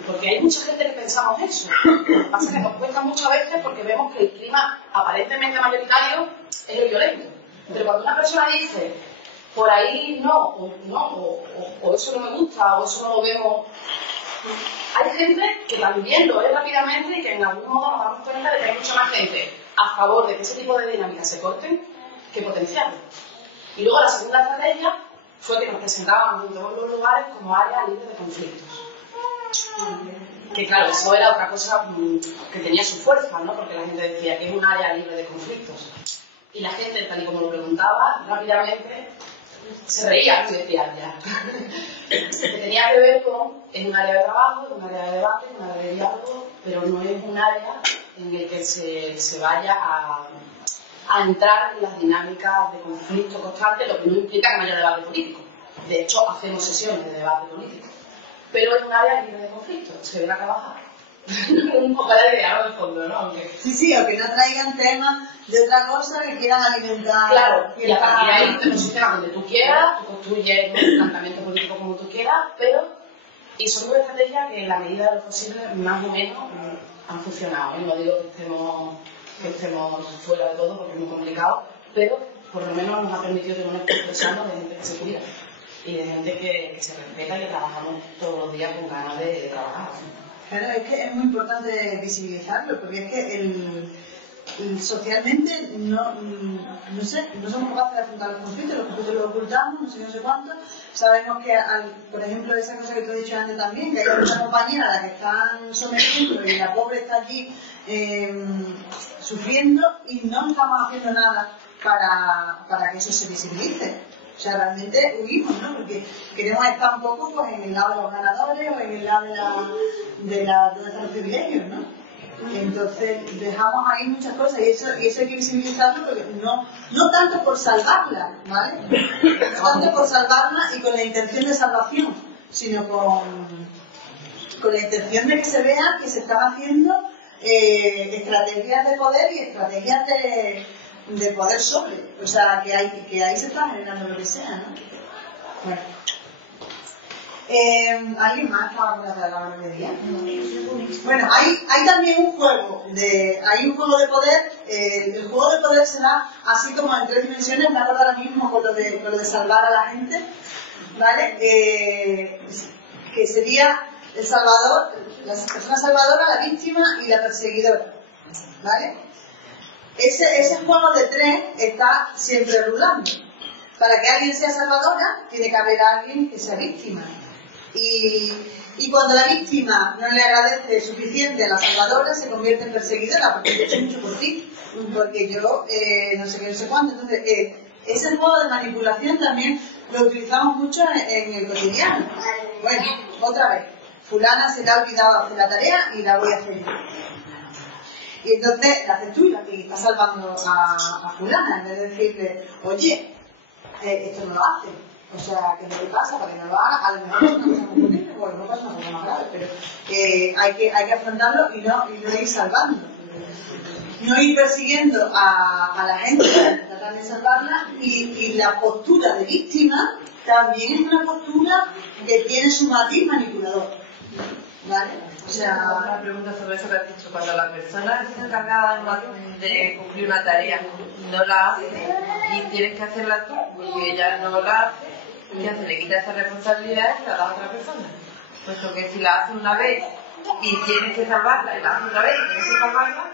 Porque hay mucha gente que pensamos eso. Lo que pasa es que nos cuesta muchas veces porque vemos que el clima aparentemente mayoritario es el violento. Pero cuando una persona dice, por ahí no, o eso no me gusta, o eso no lo vemos, hay gente que también lo ve rápidamente y que en algún modo nos damos cuenta de que hay mucha más gente a favor de que ese tipo de dinámicas se corten que potenciarlo. Y luego la segunda estrategia fue que nos presentábamos en todos los lugares como área libre de conflictos. Que claro, eso era otra cosa que tenía su fuerza, ¿no? Porque la gente decía que es un área libre de conflictos. Y la gente, tal y como lo preguntaba, rápidamente se reía y decía ya. Que tenía que ver con, es un área de trabajo, un área de debate, un área de diálogo, pero no es un área en el que se vaya a entrar en las dinámicas de conflicto constante, lo que no implica que no haya debate político. De hecho, hacemos sesiones de debate político. Pero es un área libre de conflicto, se ven a trabajar. Un poco de diálogo en fondo, ¿no? Aunque... Sí, o que no traigan temas de otra cosa que quieran alimentar. Claro, y a partir de ahí te posicionas donde tú quieras, tú construyes un planteamiento político como tú quieras, pero. Y son dos estrategias que en la medida de lo posible, más o menos, han funcionado. No digo que estemos fuera de todo porque es muy complicado, pero por lo menos nos ha permitido tener un espacio sano de gente que se cuida y de gente que se respeta y que trabajamos todos los días con ganas de trabajar. Claro, es que es muy importante visibilizarlo, porque es que socialmente no somos capaces de afrontar los conflictos los ocultamos, no sé cuánto. Sabemos que, por ejemplo, esa cosa que tú has dicho antes también, que hay una compañera a la que están sometiendo y la pobre está allí sufriendo y no estamos haciendo nada para que eso se visibilice. O sea, realmente huimos, ¿no? Porque queremos estar un poco pues, en el lado de los ganadores o en el lado de los privilegios, ¿no? Entonces dejamos ahí muchas cosas y eso hay que visibilizarlo porque no tanto por salvarla, ¿vale? No tanto por salvarla y con la intención de salvación, sino con la intención de que se vea que se están haciendo estrategias de poder y estrategias de poder sobre, o sea, que ahí se está generando lo que sea, ¿no? Bueno. ¿Alguien más estaba con la palabra de día? Bueno, hay también un juego de poder. El juego de poder se da así como en 3 dimensiones. Me acuerdo ahora mismo con lo de salvar a la gente, ¿vale? Que sería el salvador, la persona salvadora, la víctima y la perseguidora, ¿vale? ese juego de tres está siempre rulando. Para que alguien sea salvadora, tiene que haber alguien que sea víctima. Y cuando la víctima no le agradece suficiente a la salvadora, se convierte en perseguidora, porque yo he hecho mucho por ti, porque yo no sé qué, no sé cuánto. Entonces, ese juego de manipulación también lo utilizamos mucho en el cotidiano. Bueno, otra vez, fulana se le ha olvidado hacer la tarea y la voy a hacer yo. Y entonces la haces tú y estás salvando a fulana, en vez de decirle, oye, esto no lo hace. O sea, ¿qué es lo que pasa? Para que no lo haga, a lo mejor es una cosa muy potente, o a lo mejor es una cosa más grave, pero hay que afrontarlo y no ir salvando. No ir persiguiendo a la gente para tratar de salvarla, y la postura de víctima también es una postura que tiene su matiz manipulador. ¿Vale? O sea, una pregunta sobre eso que has dicho. Cuando la persona es encargada de cumplir una tarea, no la hace y tienes que hacerla tú, porque ella no la hace, ¿qué hace? Le quita esa responsabilidad y la da a otra persona. Puesto que si la hace una vez y tienes que salvarla, y la hace otra vez y tienes que salvarla,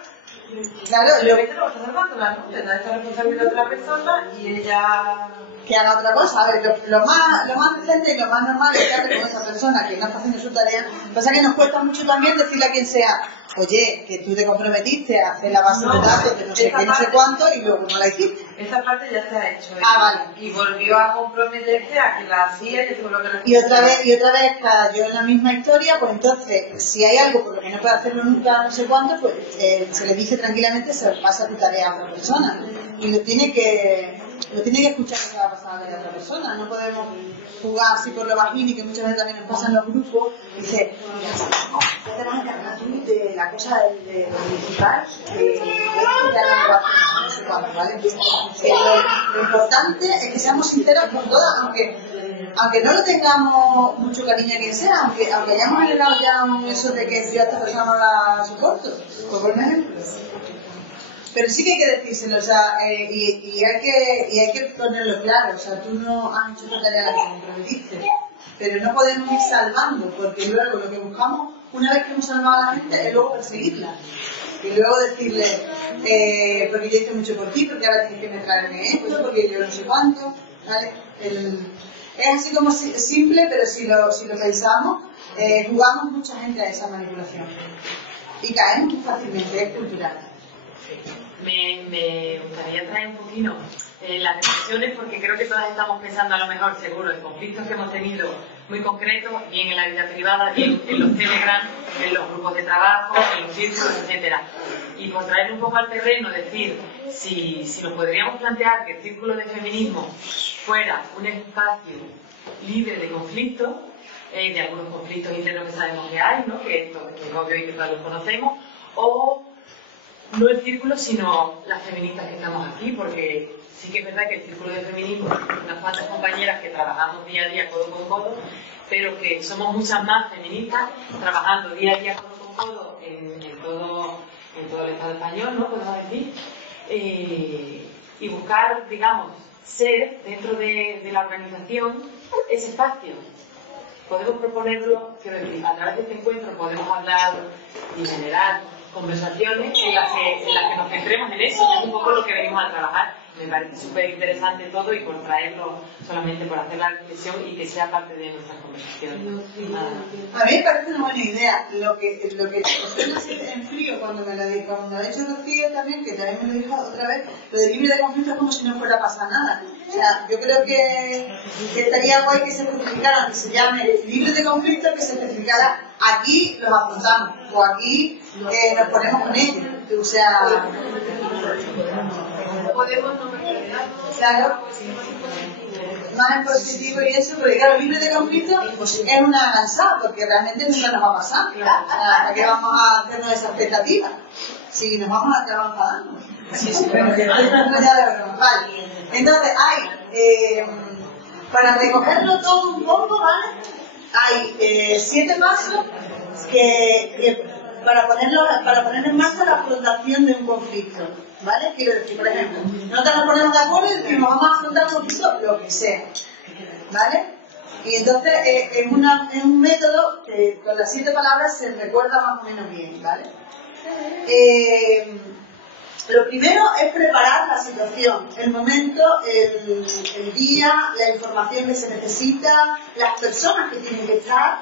claro, lo que no está salvándola, ¿no? Le da esa responsabilidad a otra persona y ella... que haga otra cosa. A ver, lo más decente y lo más normal es que hable con esa persona que no está haciendo su tarea. Lo que pasa es que nos cuesta mucho también decirle a quien sea, oye, que tú te comprometiste a hacer la base de datos de no sé qué, no sé cuánto, y luego no la hiciste. Esa parte ya se ha hecho. Vale. Y volvió a comprometerse a que la hacía y todo lo que la y otra vez cayó en la misma historia. Pues entonces, si hay algo por lo que no puede hacerlo nunca, no sé cuánto, pues se le dice tranquilamente, se pasa tu tarea a otra persona. Y lo tiene que escuchar lo que va a pasar a la otra persona. No podemos jugar así por lo bajín, y que muchas veces también nos pasa en los grupos. Dice, ya te vas a encargar tú de la cosa de municipal, no sé cuánto, ¿vale? Lo importante es que seamos sinceros con todas, aunque no lo tengamos mucho cariño a quien sea, aunque hayamos generado ya eso de que yo a esta persona no la soporto, por ejemplo. Pero sí que hay que decírselo, o sea, y hay que ponerlo claro. O sea, tú no has hecho esta tarea a la que te comprometiste, pero no podemos ir salvando, porque luego lo que buscamos, una vez que hemos salvado a la gente, es luego perseguirla. Y luego decirle, porque yo hice mucho por ti, porque ahora tienes que me traerme esto, porque yo no sé cuánto, ¿vale? Es así como simple, pero si lo pensamos, jugamos mucha gente a esa manipulación. Y caemos muy fácilmente, es cultural. Me gustaría traer un poquito las reflexiones, porque creo que todas estamos pensando, a lo mejor, seguro, en conflictos que hemos tenido muy concretos, bien en la vida privada, bien en los Telegram, en los grupos de trabajo, en los círculos, etcétera. Y por traer un poco al terreno, decir, si nos podríamos plantear que el círculo de feminismo fuera un espacio libre de conflictos, de algunos conflictos internos que sabemos que hay, ¿no? que es obvio y que todos los conocemos, o no el círculo, sino las feministas que estamos aquí, porque sí que es verdad que el círculo de feminismo, unas cuantas compañeras que trabajamos día a día codo con codo, pero que somos muchas más feministas trabajando día a día codo con codo en todo el Estado español, ¿no? Podemos decir, y buscar, digamos, ser dentro de la organización ese espacio. Podemos proponerlo, quiero decir, a través de este encuentro podemos hablar y generar conversaciones en las que nos centremos en eso, que es un poco lo que venimos a trabajar. Me parece súper interesante todo, y por traerlo solamente por hacer la reflexión y que sea parte de nuestras conversaciones. A mí me parece una buena idea. Lo que suena así en frío cuando me lo ha dicho Rocío también, que también me lo dijo otra vez, lo de libre de conflicto es como si no fuera a pasar nada. O sea, yo creo que estaría guay que se especificara, que se llame libre de conflicto, que se especificara aquí los afrontamos, o aquí nos ponemos con ellos. O sea, podemos no perder, claro, más en positivo y eso, porque claro, libre de conflicto es una lanzada, porque realmente nunca nos va a pasar. ¿Para qué vamos a hacernos esa expectativa? Si nos vamos a acabar enfadando. Vale. Entonces hay, para recogerlo todo un poco, ¿vale? Hay 7 pasos para poner en marcha la afrontación de un conflicto, ¿vale? Quiero decir, por ejemplo, nosotros nos ponemos de acuerdo y decimos, vamos a afrontar un conflicto, lo que sea, ¿vale? Y entonces es un método que con las 7 palabras se recuerda más o menos bien, ¿vale? Lo primero es preparar la situación, el momento, el día, la información que se necesita, las personas que tienen que estar,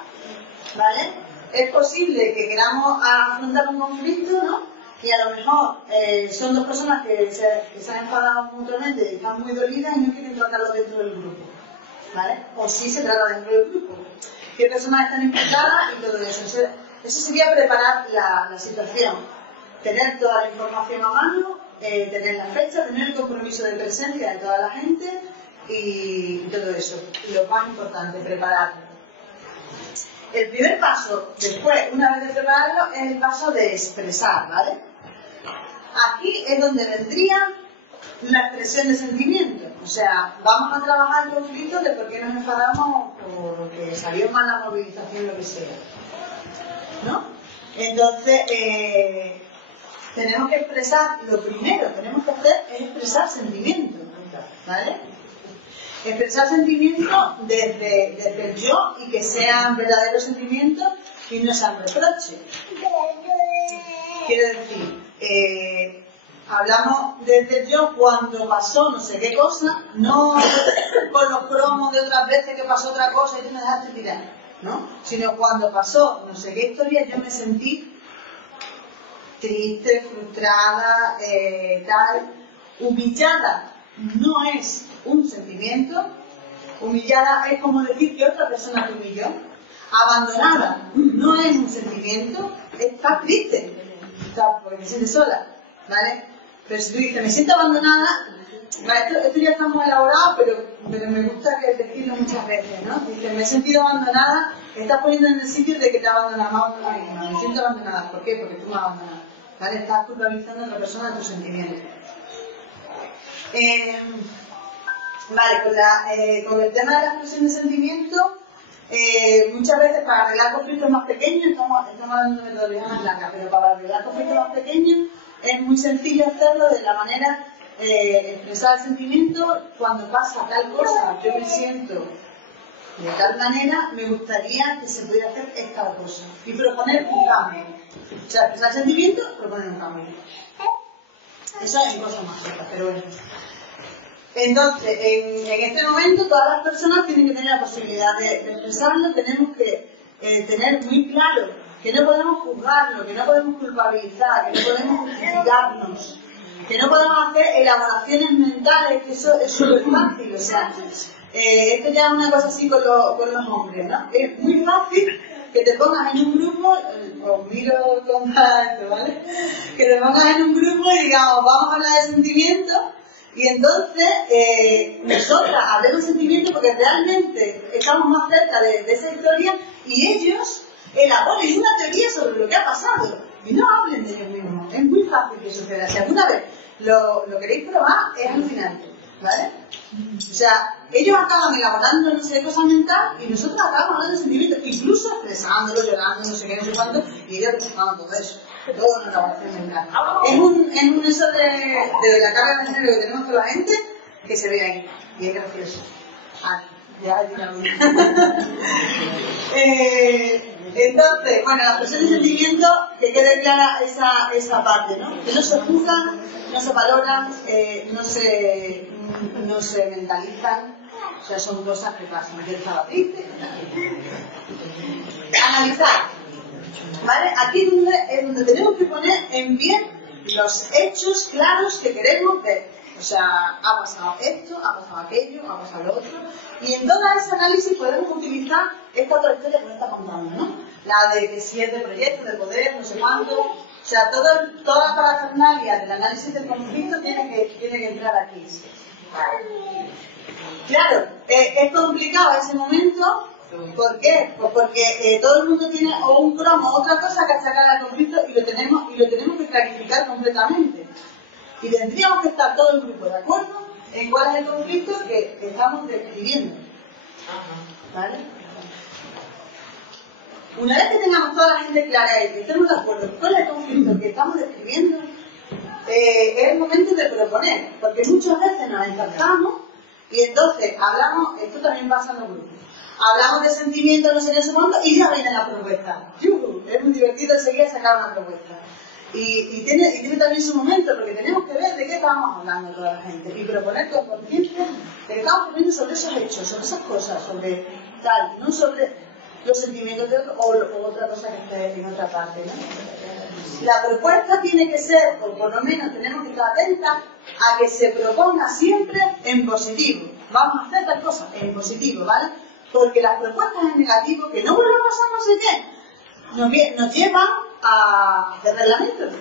¿vale? Es posible que queramos afrontar un conflicto, ¿no? Y a lo mejor son dos personas que se han enfadado mutuamente y están muy dolidas y no quieren tratarlo dentro del grupo, ¿vale? O sí se trata dentro del grupo. ¿Qué personas están implicadas y todo eso? Eso sería preparar la situación. Tener toda la información a mano, tener la fecha, tener el compromiso de presencia de toda la gente y todo eso. Y lo más importante, prepararlo. El primer paso, después, una vez de prepararlo, es el paso de expresar, ¿vale? Aquí es donde vendría la expresión de sentimiento. O sea, vamos a trabajar el conflicto de por qué nos enfadamos o porque salió mal la movilización, lo que sea, ¿no? Entonces, tenemos que expresar, lo primero que tenemos que hacer es expresar sentimientos, ¿vale? Expresar sentimientos desde el yo y que sean verdaderos sentimientos y no sean reproches. Quiero decir, hablamos desde el yo cuando pasó no sé qué cosa, no con los cromos de otras veces que pasó otra cosa y tú me dejaste tirar, ¿no? Sino cuando pasó no sé qué historia yo me sentí triste, frustrada, tal, humillada. No es un sentimiento, humillada es como decir que otra persona te humilló, abandonada no es un sentimiento, estás triste, porque te sientes sola, ¿vale? Pero si tú dices, me siento abandonada, ¿vale? Esto ya está muy elaborado, pero me gusta decirlo muchas veces, ¿no? Dices, me he sentido abandonada, estás poniendo en el sitio de que te abandonado, me siento abandonada, ¿por qué? Porque tú me has abandonado, ¿vale? Estás culpabilizando a otra persona de tus sentimientos. Vale, con el tema de la expresión de sentimiento, muchas veces para arreglar conflictos más pequeños, estamos hablando de metodología más larga, pero para arreglar conflictos más pequeños es muy sencillo hacerlo de la manera, expresar el sentimiento cuando pasa tal cosa, yo me siento de tal manera, me gustaría que se pudiera hacer esta cosa y proponer un cambio. O sea, expresar el sentimiento, proponer un cambio. Eso es cosa más corta, pero bueno. Entonces, en este momento todas las personas tienen que tener la posibilidad de expresarlo, tenemos que tener muy claro que no podemos juzgarlo, que no podemos culpabilizar, que no podemos justificarnos, que no podemos hacer elaboraciones mentales, que eso es súper fácil, o sea, esto ya es una cosa así con los hombres, ¿no? Es muy fácil que te pongas en un grupo, os miro con esto, ¿vale? Que te pongas en un grupo y digamos, vamos a hablar de sentimientos. Y entonces, nosotras hablemos de sentimientos porque realmente estamos más cerca de esa historia y ellos elaboren una teoría sobre lo que ha pasado y no hablen de ellos mismos. Es muy fácil que suceda. Si alguna vez lo queréis probar, es alucinante, ¿vale? O sea, ellos acaban elaborando no sé qué cosa mental y nosotros acabamos hablando de sentimientos, incluso expresándolo, llorando, no sé qué, no sé cuánto, y ellos expresando todo eso. Todo una elaboración mental. Es un eso de la carga de género que tenemos con la gente que se ve ahí. Y es gracioso. Ya entonces, bueno, la expresión de sentimiento, que quede clara esa parte, ¿no? Que no se juzgan, no se valoran, no se mentalizan, o sea, son cosas que pasan. Yo estaba triste. Analizar. ¿Vale? Aquí es donde tenemos que poner en pie los hechos claros que queremos ver. O sea, ha pasado esto, ha pasado aquello, ha pasado lo otro. Y en todo ese análisis podemos utilizar esta otra historia que nos está contando, ¿no? La de que si es de proyecto, de poder, no sé cuánto. O sea, toda la parafernalia del análisis del conflicto tiene que entrar aquí. Claro, es complicado ese momento. ¿Por qué? Pues porque todo el mundo tiene o un cromo o otra cosa que sacar al conflicto y lo tenemos que clarificar completamente. Y tendríamos que estar todo el grupo de acuerdo en cuál es el conflicto que estamos describiendo. ¿Vale? Una vez que tengamos toda la gente clara y que estemos de acuerdo en cuál es el conflicto que estamos describiendo, es el momento de proponer, porque muchas veces nos encajamos y entonces hablamos, esto también pasa en los grupos. Hablamos de sentimientos, no sé qué, y ya viene la propuesta. Es muy divertido enseguida sacar una propuesta. Y tiene también su momento, porque tenemos que ver de qué estamos hablando toda la gente y proponer con conciencia de que estamos poniendo sobre esos hechos, sobre esas cosas, sobre tal, no sobre los sentimientos de otro o otra cosa que esté en otra parte, ¿no? La propuesta tiene que ser, o por lo menos tenemos que estar atentas a que se proponga siempre en positivo. Vamos a hacer tal cosa en positivo, ¿vale? Porque las propuestas en negativo, que no vuelva a pasar no sé qué, nos llevan a hacer reglamentos.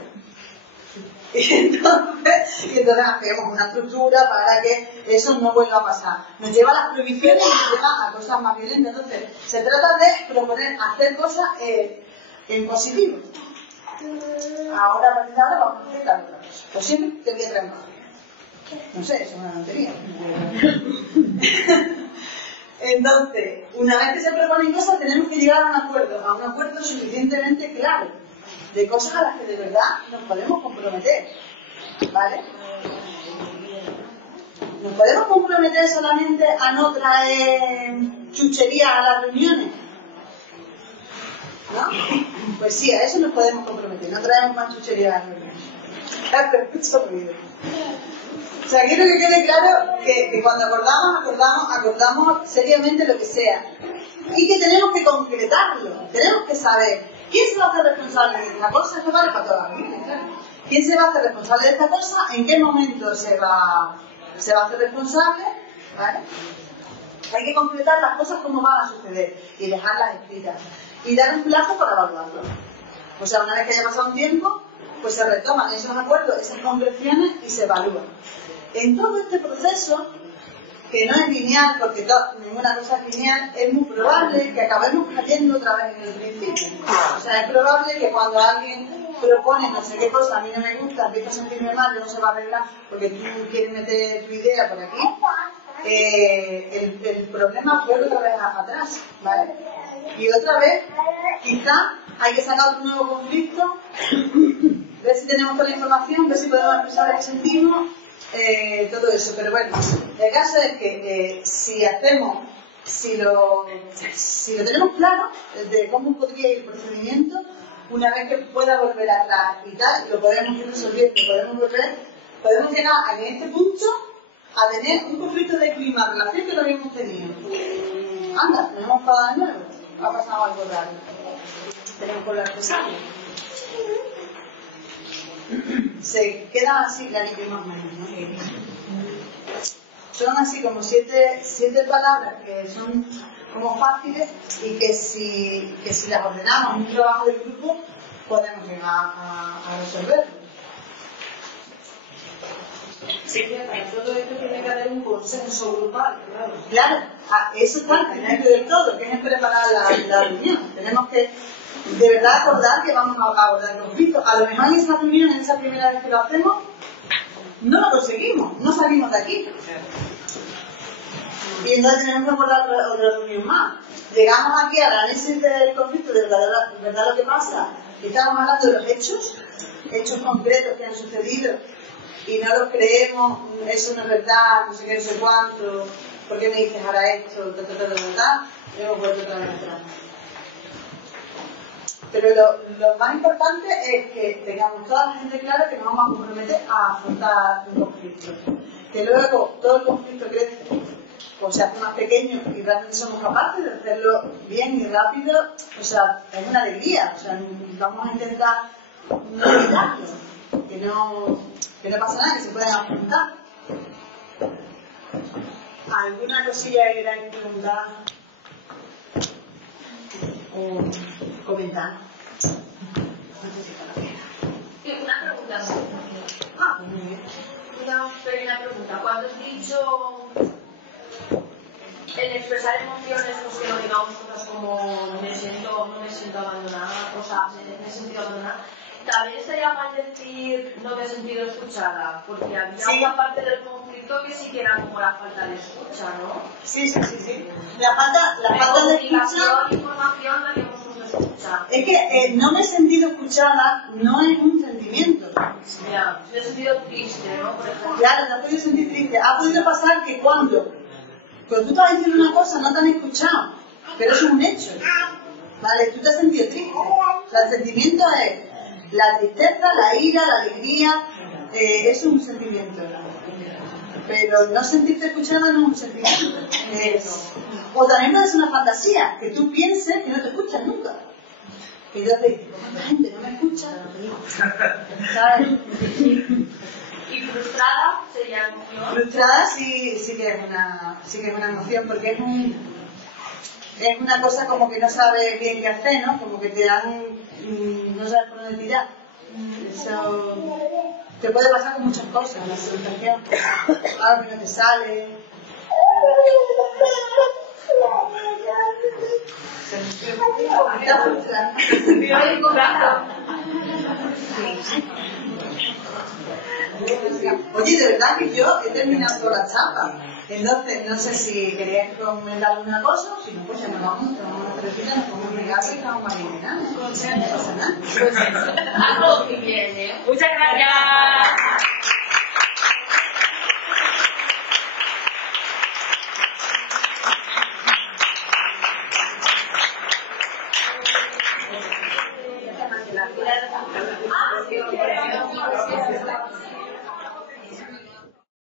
Y entonces hacemos una estructura para que eso no vuelva a pasar. Nos lleva a las prohibiciones y nos lleva a cosas más violentas. Entonces, se trata de proponer hacer cosas en positivo. Ahora, a partir de ahora, vamos a hacer tal otra cosa. Pues siempre te voy a traer más. No sé, es una tontería. Entonces, una vez que se proponen cosas, tenemos que llegar a un acuerdo suficientemente claro de cosas a las que de verdad nos podemos comprometer, ¿vale? ¿Nos podemos comprometer solamente a no traer chucherías a las reuniones? ¿No? Pues sí, a eso nos podemos comprometer, no traemos más chucherías a las reuniones. Pero mucho ruido. O sea, quiero que quede claro que cuando acordamos seriamente lo que sea. Y que tenemos que concretarlo. Tenemos que saber quién se va a hacer responsable de esta cosa. Esto vale para toda la vida, claro. ¿Quién se va a hacer responsable de esta cosa? ¿En qué momento se va a hacer responsable? ¿Vale? Hay que concretar las cosas como van a suceder y dejarlas escritas. Y dar un plazo para evaluarlo. O sea, una vez que haya pasado un tiempo, pues se retoman esos acuerdos, esas concreciones y se evalúan. En todo este proceso, que no es lineal, porque ninguna cosa es lineal, es muy probable que acabemos cayendo otra vez en el principio. O sea, es probable que cuando alguien propone no sé qué cosa, a mí no me gusta, empiezo a sentirme mal, yo no se va a arreglar porque tú quieres meter tu idea por aquí, el problema vuelve otra vez atrás, ¿vale? Y otra vez, quizá hay que sacar otro nuevo conflicto, ver si tenemos toda la información, ver si podemos expresar lo que sentimos, todo eso. Pero bueno, el caso es que si lo tenemos claro de cómo podría ir el procedimiento, una vez que pueda volver atrás y tal, lo podemos ir resolviendo, podemos llegar en este punto a tener un conflicto de clima, relación que no habíamos tenido. Anda, nos hemos pagado de nuevo, ha pasado algo raro. Tenemos que hablar pesado. Se queda así clarito más o menos, ¿no? Son así como siete palabras que son como fáciles y que si las ordenamos en un trabajo de grupo podemos llegar a resolverlo. Sí, para todo esto tiene que haber un consenso grupal, claro. Claro, eso está al principio del todo, que es preparar la reunión. Tenemos que de verdad acordar que vamos a abordar el conflicto. A lo mejor en esa reunión, en esa primera vez que lo hacemos, no lo conseguimos, no salimos de aquí. Y entonces tenemos que abordar otra reunión más. Llegamos aquí al análisis del conflicto, de verdad lo que pasa. Y estamos hablando de los hechos concretos que han sucedido, y no los creemos, eso no es verdad, no sé qué, no sé cuánto, ¿por qué me dices ahora esto? Y hemos vuelto otra vez atrás. Pero lo más importante es que tengamos toda la gente clara que nos vamos a comprometer a afrontar un conflicto. Que luego todo el conflicto crece o se hace más pequeño y realmente somos capaces de hacerlo bien y rápido, o sea, es una alegría. O sea, vamos a intentar no evitarlo, que no pasa nada, que se pueden afrontar. ¿Alguna cosilla que queráis preguntar o comentar? Sí, una pregunta. Muy bien. Una pequeña pregunta. Cuando has dicho en expresar emociones, pues que no digamos cosas como no me siento abandonada, o sea, me he sentido abandonada, también estaría mal decir no me he sentido escuchada, porque había una parte del conflicto que sí que era como la falta de escucha, ¿no? Sí. La falta de escucha. Información, no digamos no escucha. Es que no me he sentido escuchada no es un sentimiento. Ya, me he sentido triste, ¿no? Por ejemplo. Claro, te has podido sentir triste. Ha podido pasar que cuando tú estabas diciendo una cosa no te han escuchado, pero es un hecho. Vale, tú te has sentido triste. O sea, el sentimiento es La tristeza, la ira, la alegría, es un sentimiento. Pero no sentirte escuchada no es un sentimiento. O también puede ser una fantasía, que tú pienses que no te escuchas nunca. Y yo te digo, la gente no me escucha. ¿Sabes? ¿Y frustrada sería emoción? Frustrada sí que es una emoción, porque es una cosa como que no sabes bien qué hacer, ¿no? Como que te dan, no sabes por dónde tirar. Eso te puede pasar con muchas cosas, la frustración. Algo que no te sale. Oye, de verdad que yo he terminado toda la chapa. Entonces, no sé si queréis comentar alguna cosa, o si no, pues ya nos vamos, tomamos una cervecita, nos ponemos un gato y estamos más eliminados. No pasa nada. Algo que viene. Muchas gracias.